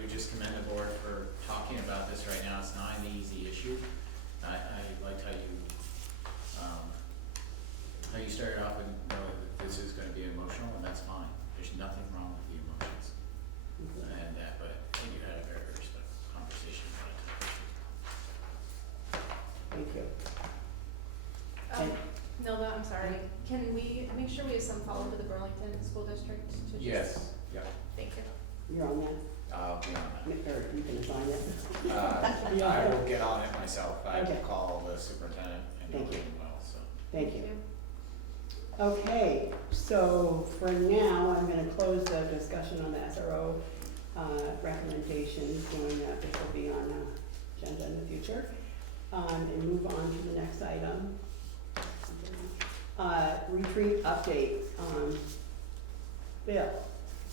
would just commend the board for talking about this right now. It's not an easy issue. I liked how you started off with, this is going to be emotional, and that's fine. There's nothing wrong with the emotions. I'm sorry, can we make sure we have some follow with the Burlington School District to just? Yes, yeah, Thank you. You're on that, I'll be on or you can assign it. that. I will get on it myself. I Okay. will call the superintendent and Thank know you. him well, so. Thank you. Okay, so for now, I'm gonna close the discussion on the SRO recommendations, knowing that this will be on the agenda in the future. And move on to the next item. Retreat update. Bill?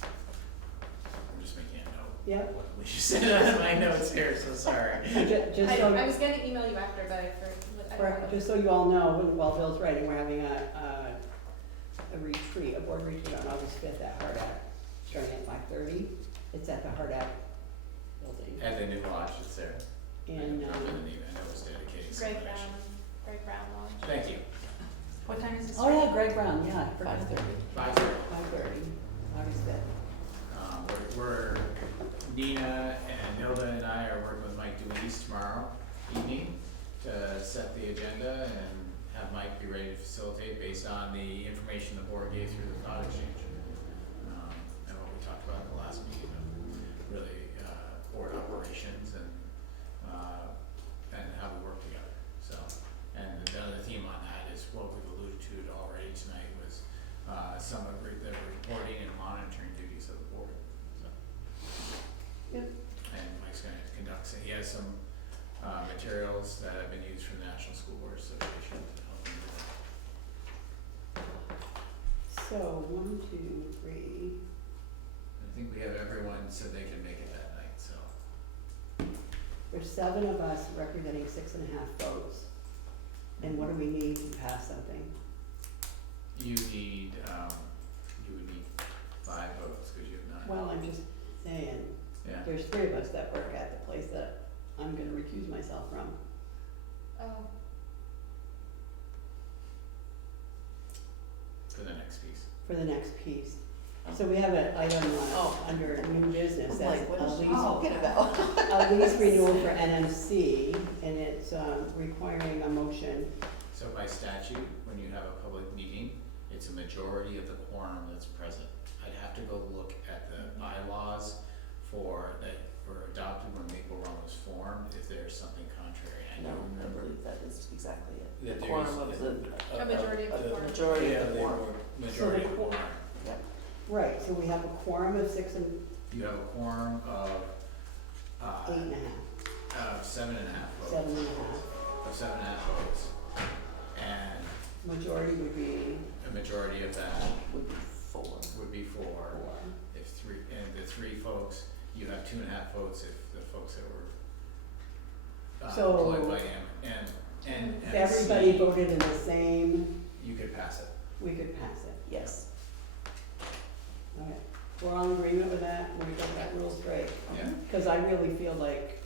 I'm just making a note. Yep. What we just said on my notes here, so sorry. Just I so, was gonna email you after, but just so you all know, while Bill's writing, we're having a retreat, a board retreat on August 5th at Hardack, starting at 5:30. It's at the Hardack building. At the new lodge, it's there. And, I know it's dedicated. Greg Brown launch. Thank you. What time is this? oh yeah, Greg Brown, yeah, I forgot. 5:30. 5:30, August 5th. We're Nina and Hilda and I are working with Mike Deweese tomorrow evening to set the agenda and have Mike be ready to facilitate based on the information the board gave through the thought exchange. And what we talked about in the last meeting of really board operations and how we work together. So, and the other theme on that is what we've alluded to already tonight was some of the reporting and monitoring duties of the board. So. Yep. And Mike's going to conduct, he has some materials that have been used from the National School Board Association to help him do that. So, 1, 2, 3. I think we have everyone said they can make it that night, so. There's 7 of us representing 6.5 votes. And what do we need to pass something? You would need 5 votes because you have 9. Well, I'm just saying, Yeah. there's 3 of us that work at the place that I'm gonna recuse myself from. Oh, For the next piece. For the next piece. So we have an item under new business, that's Like, what a is she lease, talking about? a lease renewal for NMC, and it's requiring a motion. So by statute, when you have a public meeting, it's a majority of the quorum that's present. I'd have to go look at the bylaws that were adopted when Maple Run was formed, if there's something contrary. I No, don't I remember. believe that is exactly it. That The there is- quorum of the, a majority of the quorum. majority Yeah, of the they quorum. were majority So the of quorum. Yep. Right, so we have a quorum of 6 and You have a quorum of 8.5, 7.5 votes. 7.5. Of 7.5 votes. And Majority would be a majority of that Would be 4. would be 4. 4. If 3, and the 3 folks, you have 2.5 votes if the folks that were So- employed by and If everybody voted in the same, you could pass it. we could pass it. Yes. Okay, we're all in agreement with that, we got that rule straight. Yeah. Because I really feel like,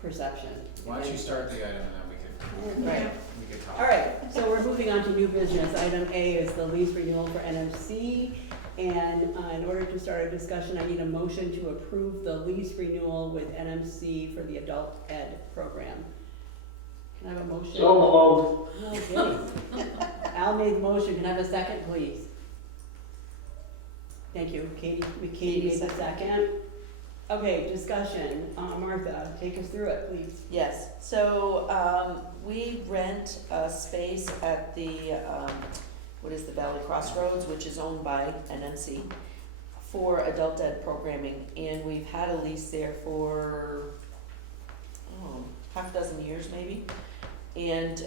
perception. Why don't you start the item and then Right. we could talk. All right, so we're moving on to new business. Item A is the lease renewal for NMC. And in order to start a discussion, I need a motion to approve the lease renewal with NMC for the adult ed program. Can I have a motion? So Okay. Al made the motion. Can I have a second, please? Thank you. Katie made the second. Okay, discussion. Martha, take us through it, please. Yes, so, we rent a space at the, what is the Valley Crossroads, which is owned by NMC, for adult ed programming, and we've had a lease there for, half a dozen years maybe. And,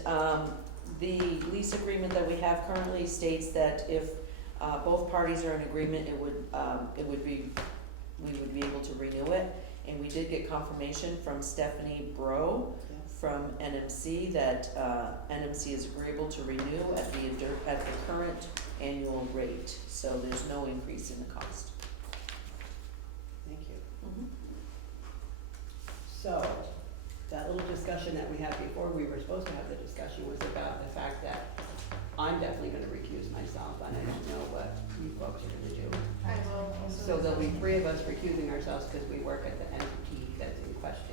the lease agreement that we have currently states that if, both parties are in agreement, we would be able to renew it. And we did get confirmation from Stephanie Bro from NMC that NMC is agreeable to renew at the current annual rate. So there's no increase in the cost. Thank you. Mhm. So, that little discussion that we had before we were supposed to have the discussion was about the fact that I'm definitely gonna recuse myself, and I don't know what you folks are gonna do. I will also. So there'll be 3 of us recusing ourselves because we work at the entity that's in question.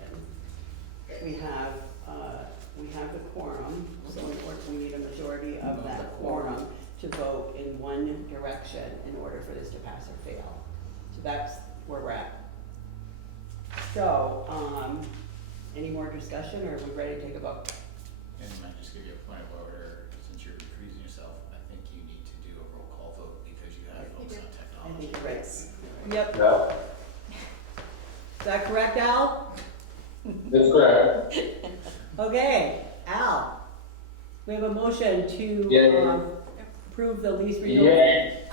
We we have the quorum, so in order, we need a majority of that quorum to vote in one direction in order for this to pass or fail. So that's where we're at. So, any more discussion, or are we ready to take a vote? And I might just give you a point of order, since you're recusing yourself, I think you need to do a roll call vote because you have folks on I technology. think you're right. Yep. Yeah, Is that correct, Al? that's correct. Okay, Al, we have a motion to, Yay. approve the lease renewal. Yay.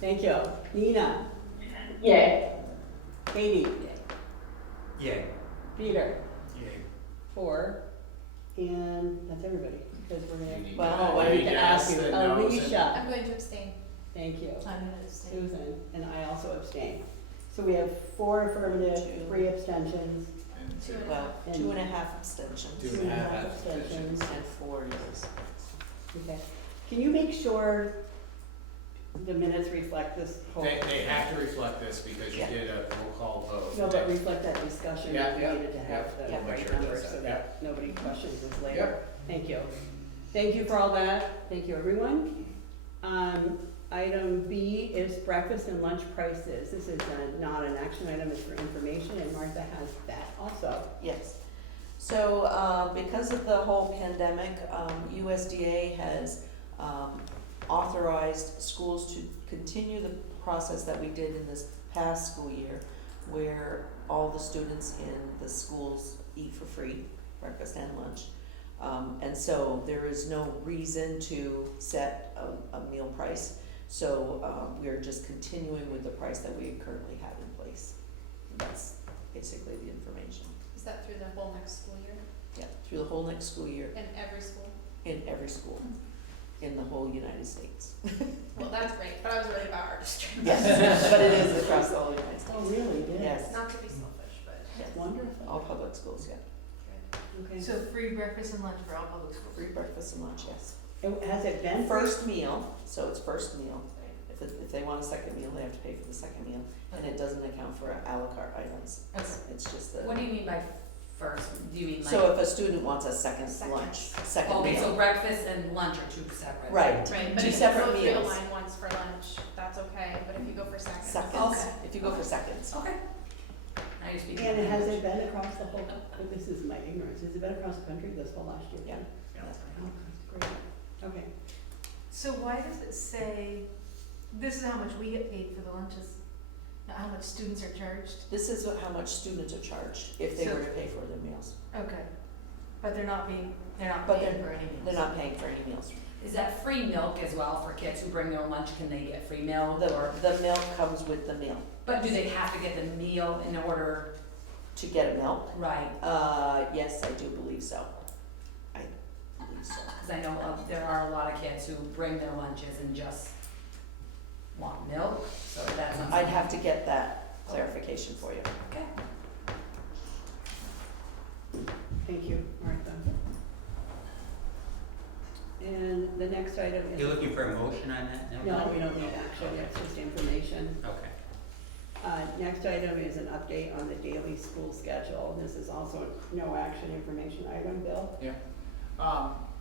Thank you. Nina, Yay. Katie, Yeah. Peter, Yay. 4, and that's everybody, because we're You gonna, need well, to- I you need to ask you, the no's and- Alicia, I'm going to abstain. thank you. I'm gonna abstain. Susan, and I also abstain. So we have 4 affirmative, 3 abstentions, And Two two- and a half. and 2.5 abstentions. 2.5 abstentions. And 4 yeas. Okay. Can you make sure the minutes reflect this whole? They have to reflect this because you Yeah. did a roll call vote. No, but reflect that discussion that we Yeah, needed to have yeah, the we'll make right sure it numbers does so that, that nobody questions us later. Yep. Thank you. Thank you for all that. Thank you, everyone. Item B is breakfast and lunch prices. This is not an action item, it's for information, and Martha has that also. Yes. So, because of the whole pandemic, USDA has authorized schools to continue the process that we did in this past school year, where all the students in the schools eat for free, breakfast and lunch. And so there is no reason to set a meal price. So we're just continuing with the price that we currently have in place. That's basically the information. Is that through the whole next school year? Yeah, through the whole next school year, In every school? in every school, in the whole United States. Well, that's great, but I was worried about our district. Yes, but it is across the whole United States. Oh, really? It is? Yes, Not to be selfish, but. yes. Wonderful. All public schools, yeah. Okay. So free breakfast and lunch for all public schools? Free breakfast and lunch, yes. Has it been free? First meal, so it's first meal. If they want a second meal, they have to pay for the second meal, and it doesn't account for a la carte items. It's just the. What do you mean by first? Do you mean like? So if a student wants a second lunch, second meal. Okay, so breakfast and lunch are 2 separate. Right. Right, but Two if you separate go through the meals. line once for lunch, that's okay, but if you go for seconds. Seconds, Okay. if you go for seconds. Okay. Now you're speaking. And my has language. it been across the whole, this is my ignorance, has it been across the country this whole last year? Yeah. Oh, great. Okay. So why does it say, this is how much we get paid for the lunches, not how much students are charged? This is how much students are charged if they So- were to pay for their meals. Okay, but they're not paying But for any meals? They're not paying for any meals. Is that free milk as well for kids who bring their own lunch? Can they get free milk or? The milk comes with the meal. But do they have to get the meal in order? To get a milk? Right. Yes, I do believe so. I believe so. Because I know there are a lot of kids who bring their lunches and just want milk, so that's. I'd have to get that clarification for you. Okay. Thank you, Martha. And the next item is. You're looking for a motion on that? No, we don't need action, it's just information. Okay. Next item is an update on the daily school schedule. This is also a no action information item, Bill. Yeah.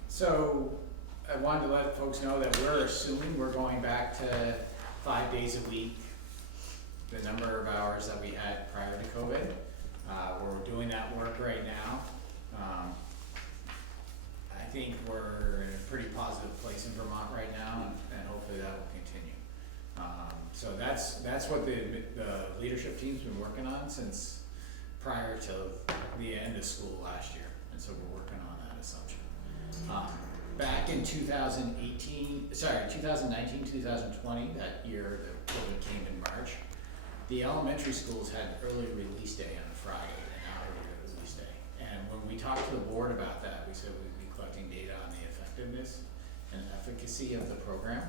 So I wanted to let folks know that we're assuming we're going back to 5 days a week, the number of hours that we had prior to COVID. We're doing that work right now. I think we're in a pretty positive place in Vermont right now, and hopefully that will continue. So that's what the leadership team's been working on since prior to the end of school last year, and so we're working on that assumption. Back in 2019, 2020, that year that COVID came in March, the elementary schools had early release day on a Friday, and now early release day. And when we talked to the board about that, we said we'd be collecting data on the effectiveness and efficacy of the program.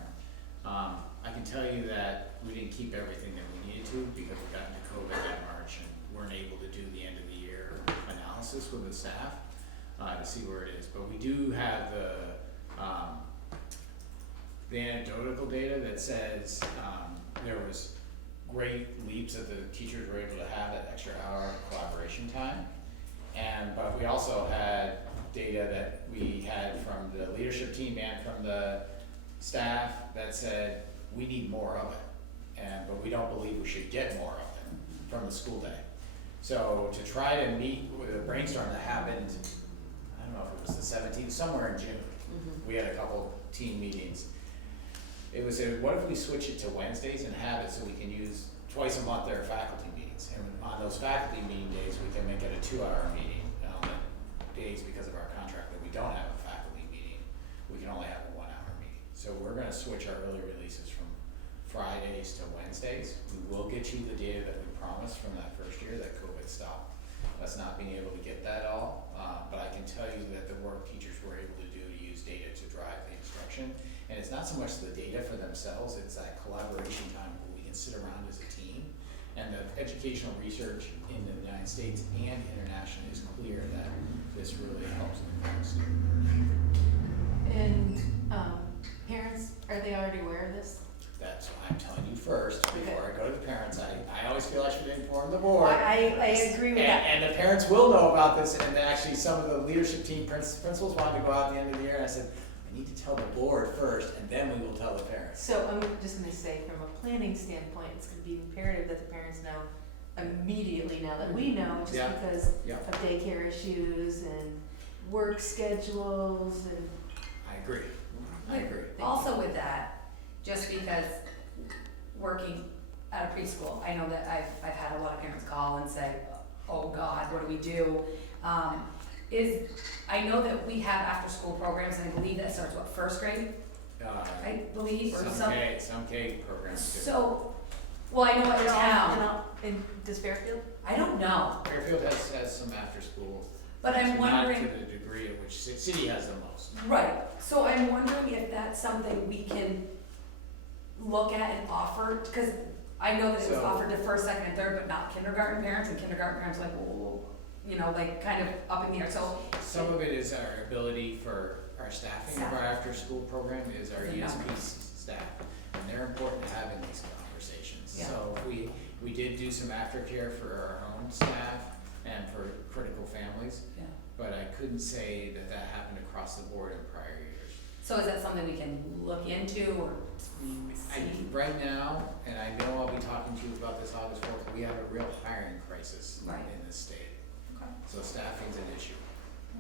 I can tell you that we didn't keep everything that we needed to because we got into COVID in March and weren't able to do the end of the year analysis with the staff to see where it is. But we do have the anecdotal data that says there was great leaps that the teachers were able to have that extra hour of collaboration time. But we also had data that we had from the leadership team and from the staff that said, we need more of it, but we don't believe we should get more of it from the school day. So to try to meet with a brainstorm that happened, I don't know if it was the 17th, somewhere in June, we had a couple team meetings. It was what if we switch it to Wednesdays and have it so we can use twice a month there are faculty meetings, and on those faculty meeting days we can make it a 2-hour meeting. On the days because of our contract that we don't have a faculty meeting, we can only have a 1-hour meeting. So we're going to switch our early releases from Fridays to Wednesdays. We will get you the data that we promised from that first year that COVID stopped us not being able to get that all, but I can tell you that the work teachers were able to do to use data to drive the instruction. And it's not so much the data for themselves, it's that collaboration time where we can sit around as a team. And the educational research in the United States and internationally is clear that this really helps in the student learning. And parents, are they already aware of this? That's what I'm telling you first, before I go to the parents. I always feel I should inform the board. I agree with that. And the parents will know about this, and actually some of the leadership team principals wanted to go out at the end of the year, and I said, I need to tell the board first, and then we will tell the parents. So I'm just gonna say, from a planning standpoint, it's gonna be imperative that the parents know immediately now that we know, just because of daycare issues and work schedules and. I agree. Also with that, just because working at a preschool, I know that I've had a lot of parents call and say, oh God, what do we do? I know that we have after-school programs, and I believe that starts, what, first grade? I believe, or some K programs too. So, well, I know at town. And does Fairfield? I don't know. Fairfield has some after-school. But I'm wondering. Not to the degree at which city has the most. Right, so I'm wondering if that's something we can look at and offer, because I know that it was offered to first, second, and third, but not kindergarten parents, and kindergarten parents are like, well, you know, like kind of up in the air, so. Some of it is our ability for our staffing of our after-school program is our ESP staff, and they're important to have in these conversations. Yeah. So we did do some aftercare for our own staff and for critical families, but I couldn't say that happened across the board in prior years. So is that something we can look into or see? Right now, and I know I'll be talking to you about this August 4th, we have a real hiring crisis in this state. Okay. So staffing's an issue.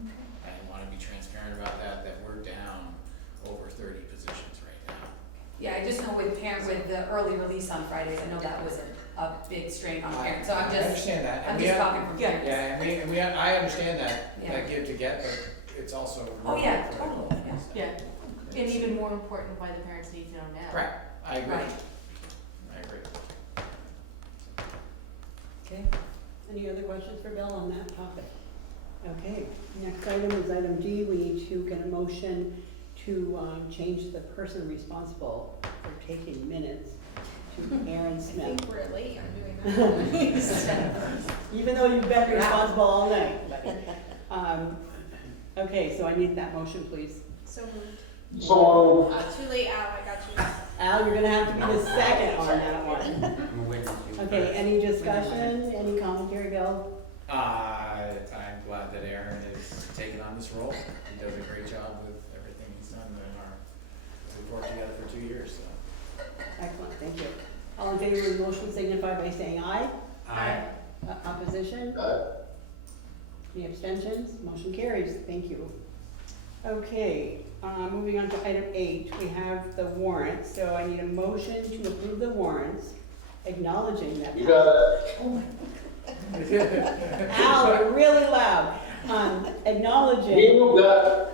Okay. I want to be transparent about that we're down over 30 positions right now. Yeah, I just know with the early release on Fridays, I know that was a big strain on parents, so I'm just. I understand that. I'm just talking from parents. Yeah, and I understand that give to get, but it's also. Oh, yeah, totally, Yeah, and even more important, why the parents need to know now. Correct, I agree. Right. I agree. Okay, any other questions for Bill on that topic? Okay, next item is item D. We need to get a motion to change the person responsible for taking minutes to Aaron Smith. I think we're late on doing that. Even though you've been responsible all night. Okay, so I need that motion, please. So moved. So, Too late, Al, I got you. Al, you're gonna have to be the second on that one. Okay, any discussion, any commentary, Bill? I'm glad that Aaron is taking on this role. He does a great job with everything he's done we've worked together for 2 years, so. Excellent, thank you. All in favor of the motion signify by saying aye. Aye. Opposition? Any abstentions? Motion carries, thank you. Okay, moving on to item 8, we have the warrants. So I need a motion to approve the warrants, acknowledging that. you got it. Oh my Al, you're really loud. Acknowledging. You got it.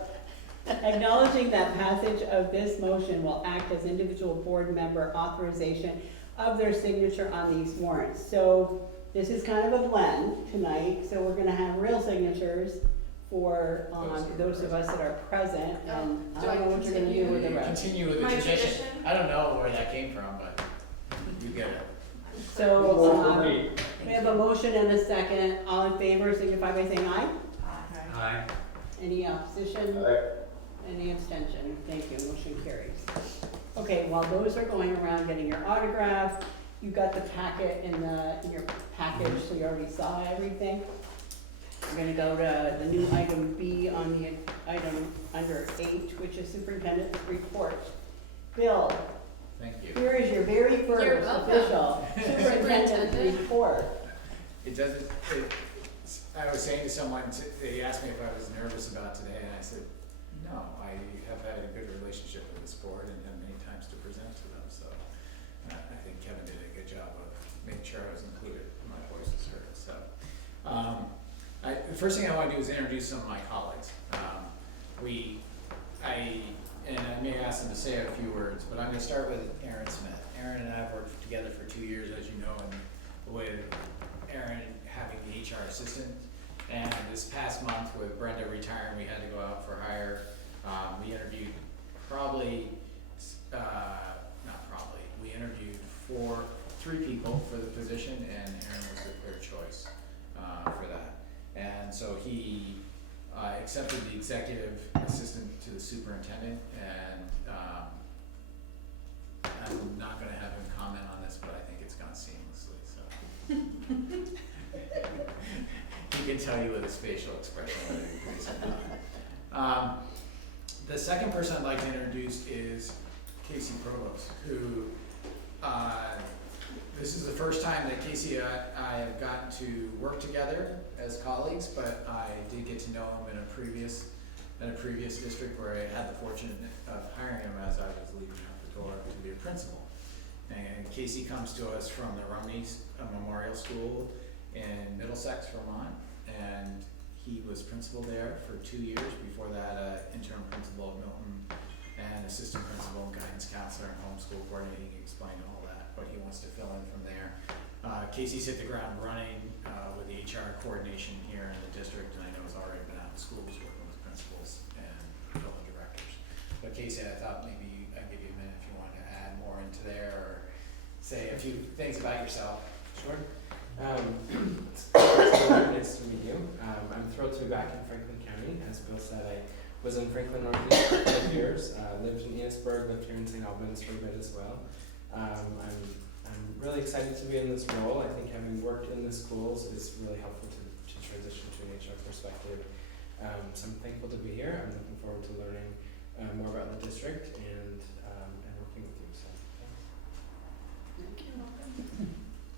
Acknowledging that passage of this motion will act as individual board member authorization of their signature on these warrants. So this is kind of a blend tonight. So we're going to have real signatures for those of us that are present, and I don't know what you're going to do with the rest. Continue with the tradition. I don't know where that came from, but you get it. So we have a motion and a second. All in favor signify by saying aye. Aye. Any opposition? Aye. Any abstention? Thank you, motion carries. Okay, while those are going around getting your autograph, you got the packet in your package, so you already saw everything. We're gonna go to the new item B on the item under H, which is superintendent's report. Bill, Thank you. here is your very You're first welcome. official superintendent's Superintendent. report. It doesn't, I was saying to someone, they asked me if I was nervous about today, and I said, no, I have had a good relationship with this board and have many times to present to them, so I think Kevin did a good job of making sure I was included, my voice was heard, so. The first thing I want to do is introduce some of my colleagues. And I may ask them to say a few words, but I'm going to start with Aaron Smith. Aaron and I have worked together for 2 years, as you know, and with Aaron having the HR assistant. And this past month with Brenda retiring, we had to go out for hire. We interviewed we interviewed 3 people for the position, and Aaron was the clear choice for that. And so he accepted the executive assistant to the superintendent, and I'm not going to have him comment on this, but I think it's gone seamlessly. So he can tell you with his facial expression whether he agrees or not. The second person I'd like to introduce is Casey Provost, who this is the first time that Casey and I have gotten to work together as colleagues, but I did get to know him in a previous district where I had the fortune of hiring him as I was leaving out the door to be a principal. And Casey comes to us from the Rumney's Memorial School in Middlesex, Vermont, and he was principal there for 2 years. Before that, interim principal at Milton and assistant principal and guidance counselor and homeschool coordinating. He explained all that, but he wants to fill in from there. Casey's hit the ground running with the HR coordination here in the district, and I know he's already been out in schools working with principals and building directors. But Casey, I thought maybe I'd give you a minute if you wanted to add more into there or say a few things about yourself. Sure. It's nice to meet you. I'm thrilled to be back in Franklin County. As Bill said, I was in Franklin Northeast for 5 years, lived in Enosburg, lived here in St. Albans for a bit as well. I'm really excited to be in this role. I think having worked in the schools is really helpful to transition to an HR perspective. So I'm thankful to be here. I'm looking forward to learning more about the district and working with you. So thanks.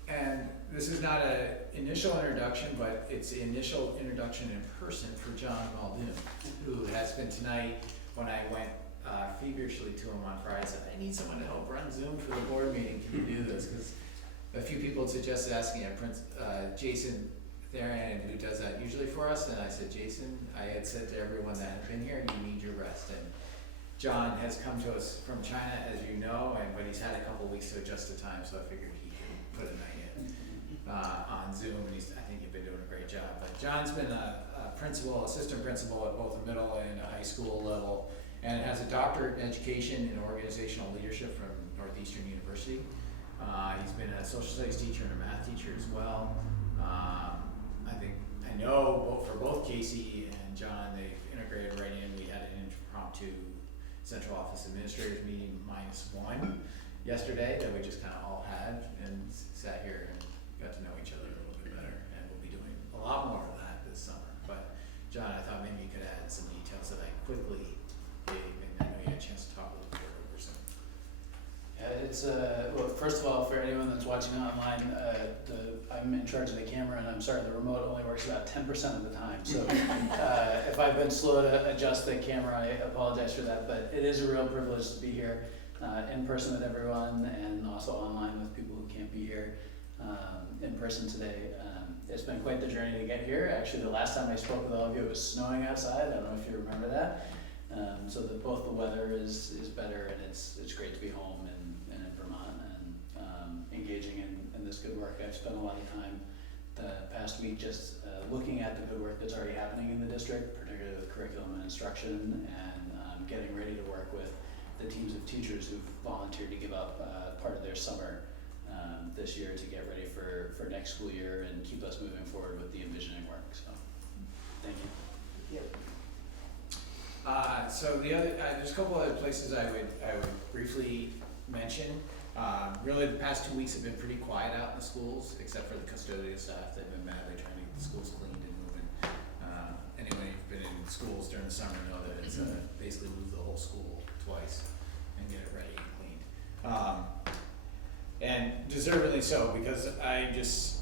And this is not an initial introduction, but it's the initial introduction in person for John Muldoon, who has been tonight. When I went feverishly to him on Friday, I said, I need someone to help run Zoom for the board meeting. Can you do this? Because a few people had suggested asking Jason Therian, who does that usually for us, and I said, Jason, I had said to everyone that had been here, you need your rest. And John has come to us from China, as you know, but he's had a couple weeks to adjust to time, so I figured he could put a night in on Zoom, and I think you've been doing a great job. But John's been a assistant principal at both the middle and a high school level, and has a doctorate in education in organizational leadership from Northeastern University. He's been a social studies teacher and a math teacher as well. I know for both Casey and John, they've integrated right in. We had an impromptu central office administrators meeting -1 yesterday that we just kind of all had and sat here and got to know each other a little bit better, and we'll be doing a lot more of that this summer. But John, I thought maybe you could add some details that I quickly gave, and I know you had a chance to talk a little bit over some. Yeah, it's well, first of all, for anyone that's watching online, I'm in charge of the camera, and I'm sorry, the remote only works about 10% of the time. So if I've been slow to adjust the camera, I apologize for that. But it is a real privilege to be here in person with everyone, and also online with people who can't be here in person today. It's been quite the journey to get here. Actually, the last time I spoke with all of you, it was snowing outside. I don't know if you remember that. So that both the weather is better, and it's great to be home and in Vermont and engaging in this good work. I've spent a lot of time the past week just looking at the good work that's already happening in the district, particularly with curriculum and instruction, and getting ready to work with the teams of teachers who've volunteered to give up part of their summer this year to get ready for next school year and keep us moving forward with the envisioning work. So, thank you. So the other, there's a couple other places I would briefly mention. Really, the past 2 weeks have been pretty quiet out in the schools, except for the custodial staff. They've been madly trying to get the schools cleaned and moving. been in schools during the summer know that it's basically move the whole school twice and get it ready and cleaned. And deservedly so, because I'm just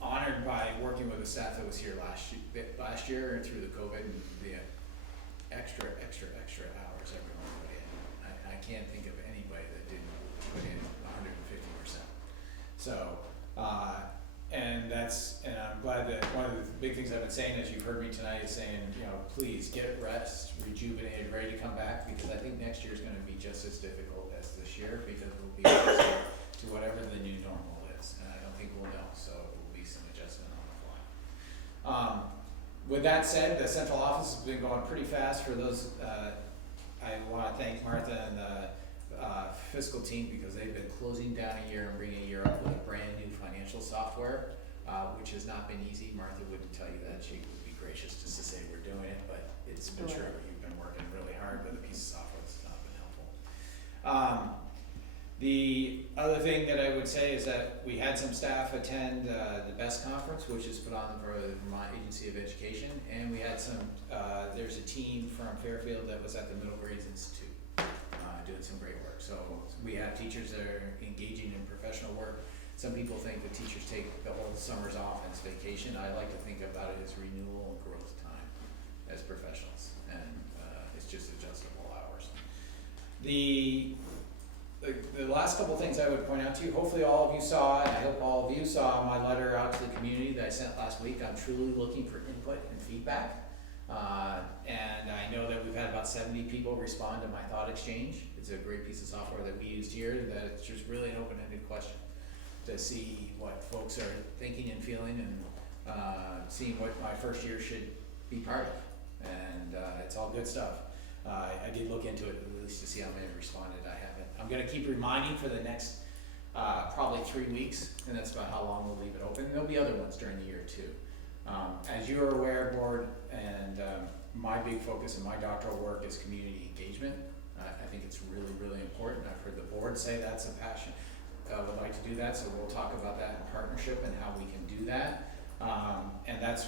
honored by working with the staff that was here last year through the COVID and the extra hours everyone put in. I can't think of anybody that didn't put in 150%. So, and I'm glad that one of the big things I've been saying, as you've heard me tonight, is saying, please get rest, rejuvenated, ready to come back, because I think next year is going to be just as difficult as this year, because we'll be adjusting to whatever the new normal is, and I don't think we'll know, so it will be some adjustment on the fly. With that said, the central office has been going pretty fast. For those, I want to thank Martha and the fiscal team, because they've been closing down a year and bringing a year up with a brand new financial software, which has not been easy. Martha wouldn't tell you that. She would be gracious just to say we're doing it, but it's been true. You've been working really hard with a piece of software that's not been helpful. The other thing that I would say is that we had some staff attend the BEST conference, which is put on for the Vermont Agency of Education, and we had some, there's a team from Fairfield that was at the Middle Grades Institute doing some great work. So we have teachers that are engaging in professional work. Some people think that teachers take the whole summers off as vacation. I like to think about it as renewal and growth time as professionals, and it's just adjustable hours. The last couple things I would point out to you, hopefully all of you saw, and I hope all of you saw my letter out to the community that I sent last week. I'm truly looking for input and feedback. And I know that we've had about 70 people respond to my thought exchange. It's a great piece of software that we used here, that it's just really an open-ended question to see what folks are thinking and feeling, and seeing what my first year should be part of. And it's all good stuff. I did look into it at least to see how many responded. I haven't. I'm going to keep reminding for the next probably 3 weeks, and that's about how long we'll leave it open. There'll be other ones during the year too. As you're aware, board, and my big focus in my doctoral work is community engagement. I think it's really, really important. I've heard the board say that's a passion, would like to do that, so we'll talk about that in partnership and how we can do that. And that's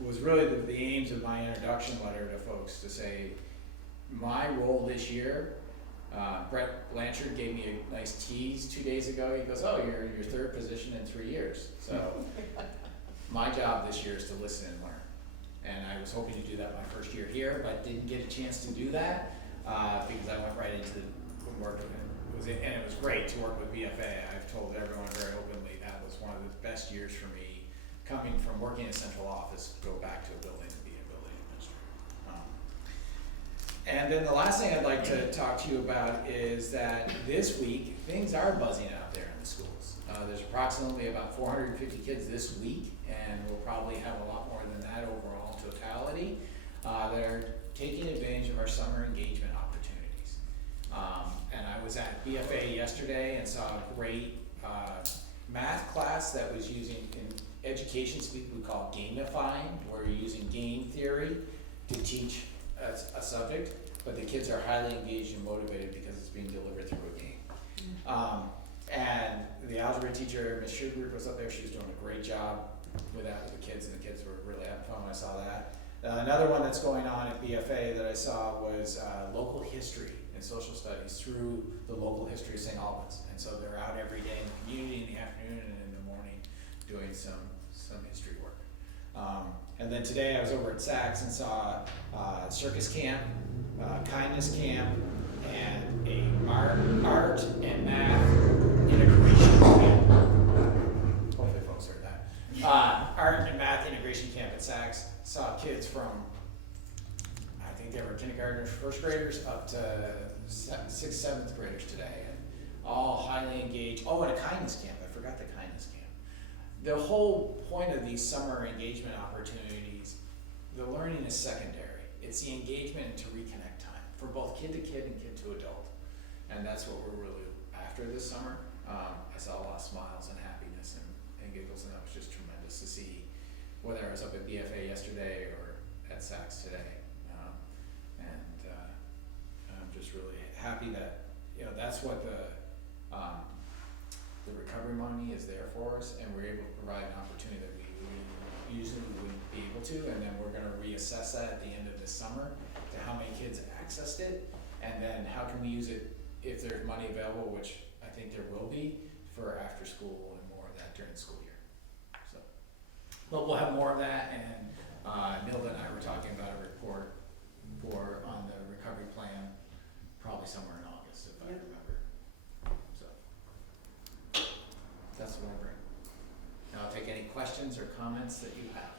was really the aims of my introduction letter to folks, to say my role this year. Brett Blanchard gave me a nice tease 2 days ago. He goes, "Oh, you're in your third position in 3 years." So my job this year is to listen and learn. And I was hoping to do that my first year here, but didn't get a chance to do that because I went right into the work of it. And it was great to work with BFA. I've told everyone very openly that was one of the best years for me, coming from working in a central office to go back to a building and be a building administrator. And then the last thing I'd like to talk to you about is that this week, things are buzzing out there in the schools. There's approximately about 450 kids this week, and we'll probably have a lot more than that overall in totality, that are taking advantage of our summer engagement opportunities. And I was at BFA yesterday and saw a great math class that was using, in education speak we call gamifying, where you're using game theory to teach a subject, but the kids are highly engaged and motivated because it's being delivered through a game. And the algebra teacher, Ms. Schubert, was up there. She was doing a great job with that with the kids, and the kids were really having fun when I saw that. Another one that's going on at BFA that I saw was local history and social studies through the local history of St. Albans. And so they're out every day in the community in the afternoon and in the morning doing some history work. And then today I was over at Saks and saw circus camp, kindness camp, and a art and math integration camp. Hopefully folks heard that. Art and math integration camp at Saks. Saw kids from, I think they were kindergartners, first graders, up to 6th, 7th graders today, and all highly engaged. Oh, and a kindness camp. I forgot the kindness camp. The whole point of these summer engagement opportunities, the learning is secondary. It's the engagement to reconnect time for both kid to kid and kid to adult. And that's what we're really after this summer. I saw a lot of smiles and happiness and giggles, and that was just tremendous to see, whether I was up at BFA yesterday or at Saks today. I'm just really happy that, that's what the recovery money is there for us, and we're able to provide an opportunity that we really usually we wouldn't be able to, and then we're gonna reassess that at the end of this summer to how many kids accessed it, and then how can we use it if there's money available, which I think there will be, for after school and more of that during the school year. So, but we'll have more of that, and Nilda and I were talking about a report on the recovery plan, probably somewhere in August, if I remember. So that's what I bring. Now I'll take any questions or comments that you have.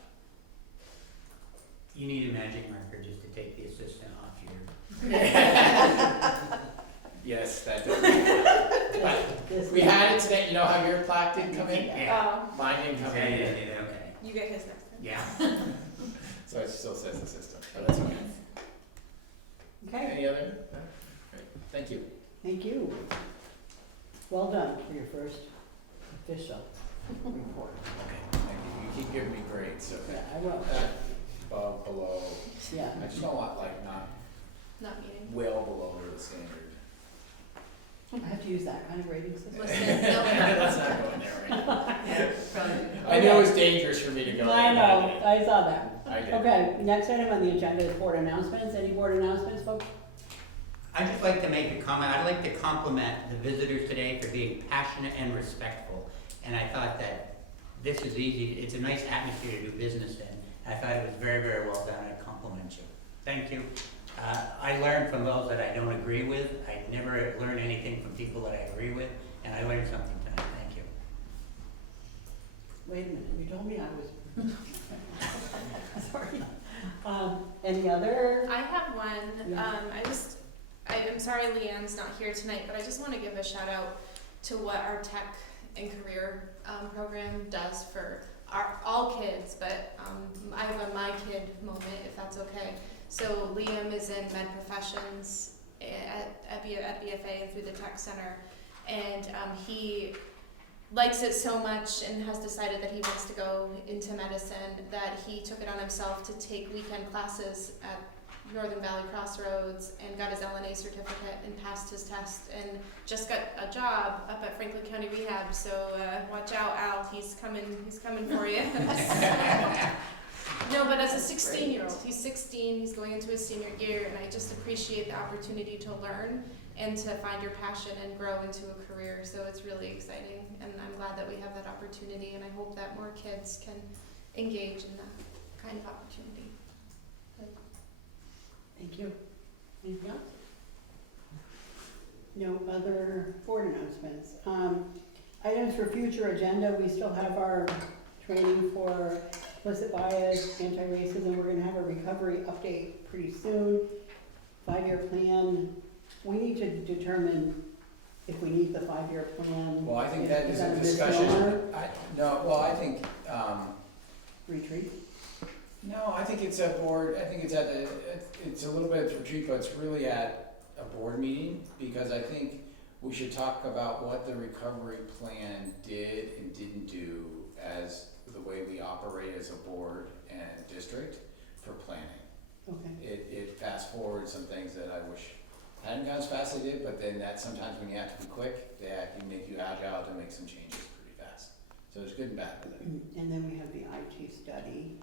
You need a magic marker just to take the assistant off your. Yes, that does. We had it today. You know how your plaque didn't come in? Yeah. Mine didn't come in. Yeah, okay. You get his next time. Yeah. So it still says assistant, but that's okay. Okay, Any other? No? Great. Thank you. thank you. Well done for your first official report. Okay, thank you. You keep giving me grades, so. Yeah, I will. Above, below. Yeah. I just don't want like not meeting. well below the standard. I have to use that kind of rating system. Listen, no. Let's not go in there right now. Yeah, probably. I know it's dangerous for me to go there. I know, I saw that. I did. Okay, next item on the agenda is board announcements. Any board announcements, folks? I'd just like to make a comment. I'd like to compliment the visitors today for being passionate and respectful. And I thought that this is easy. It's a nice atmosphere to do business in. I thought it was very, very well done. I compliment you. Thank you. I learn from those that I don't agree with. I never learn anything from people that I agree with. And I learned something tonight. Thank you. Wait a minute, you told me I was. Sorry. Any other? I have one. Yeah. I'm sorry Leanne's not here tonight, but I just want to give a shout out to what our tech and career program does for all kids, but I have a my kid moment, if that's okay. So Liam is in med professions at BFA and through the tech center, and he likes it so much and has decided that he wants to go into medicine that he took it on himself to take weekend classes at Northern Valley Crossroads and got his LNA certificate and passed his test and just got a job up at Franklin County Rehab. So watch out, Al. He's coming for you. No, but as a 16-year-old, he's 16. He's going into his senior year, and I just appreciate the opportunity to learn and to find your passion and grow into a career. So it's really exciting, and I'm glad that we have that opportunity, and I hope that more kids can engage in that kind of opportunity. Thank you. Anything else? No other board announcements. Items for future agenda, we still have our training for implicit bias, anti-racism. We're gonna have a recovery update pretty soon. 5-year plan. We need to determine if we need the 5-year plan. Well, I think that is a misnomer? discussion. I think, Retreat? no, I think it's a board, I think it's it's a little bit of a retreat, but it's really at a board meeting, because I think we should talk about what the recovery plan did and didn't do as the way we operate as a board and district for planning. Okay. It fast forwards some things that I wish hadn't gone as fast as they did, but then that sometimes when you have to be quick, that can make you agile to make some changes pretty fast. So there's good and bad with it. And then we have the IT study,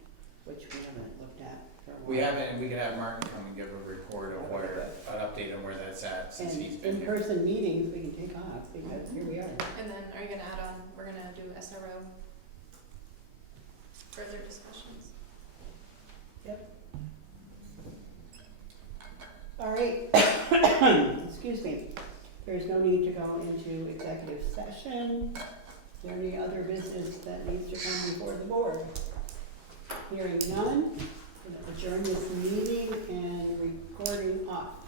which we haven't looked at for a while. We haven't, and we could have Martin come and give a report of where, an update on where that's at since he's been here. In-person meetings, we can take off, because here we are. And then are you gonna add on, we're gonna do SRO further discussions? Yep. All right. Excuse me. There's no need to go into executive session. Is there any other business that needs to come before the board? Hearing none, I'm gonna adjourn this meeting and recording off.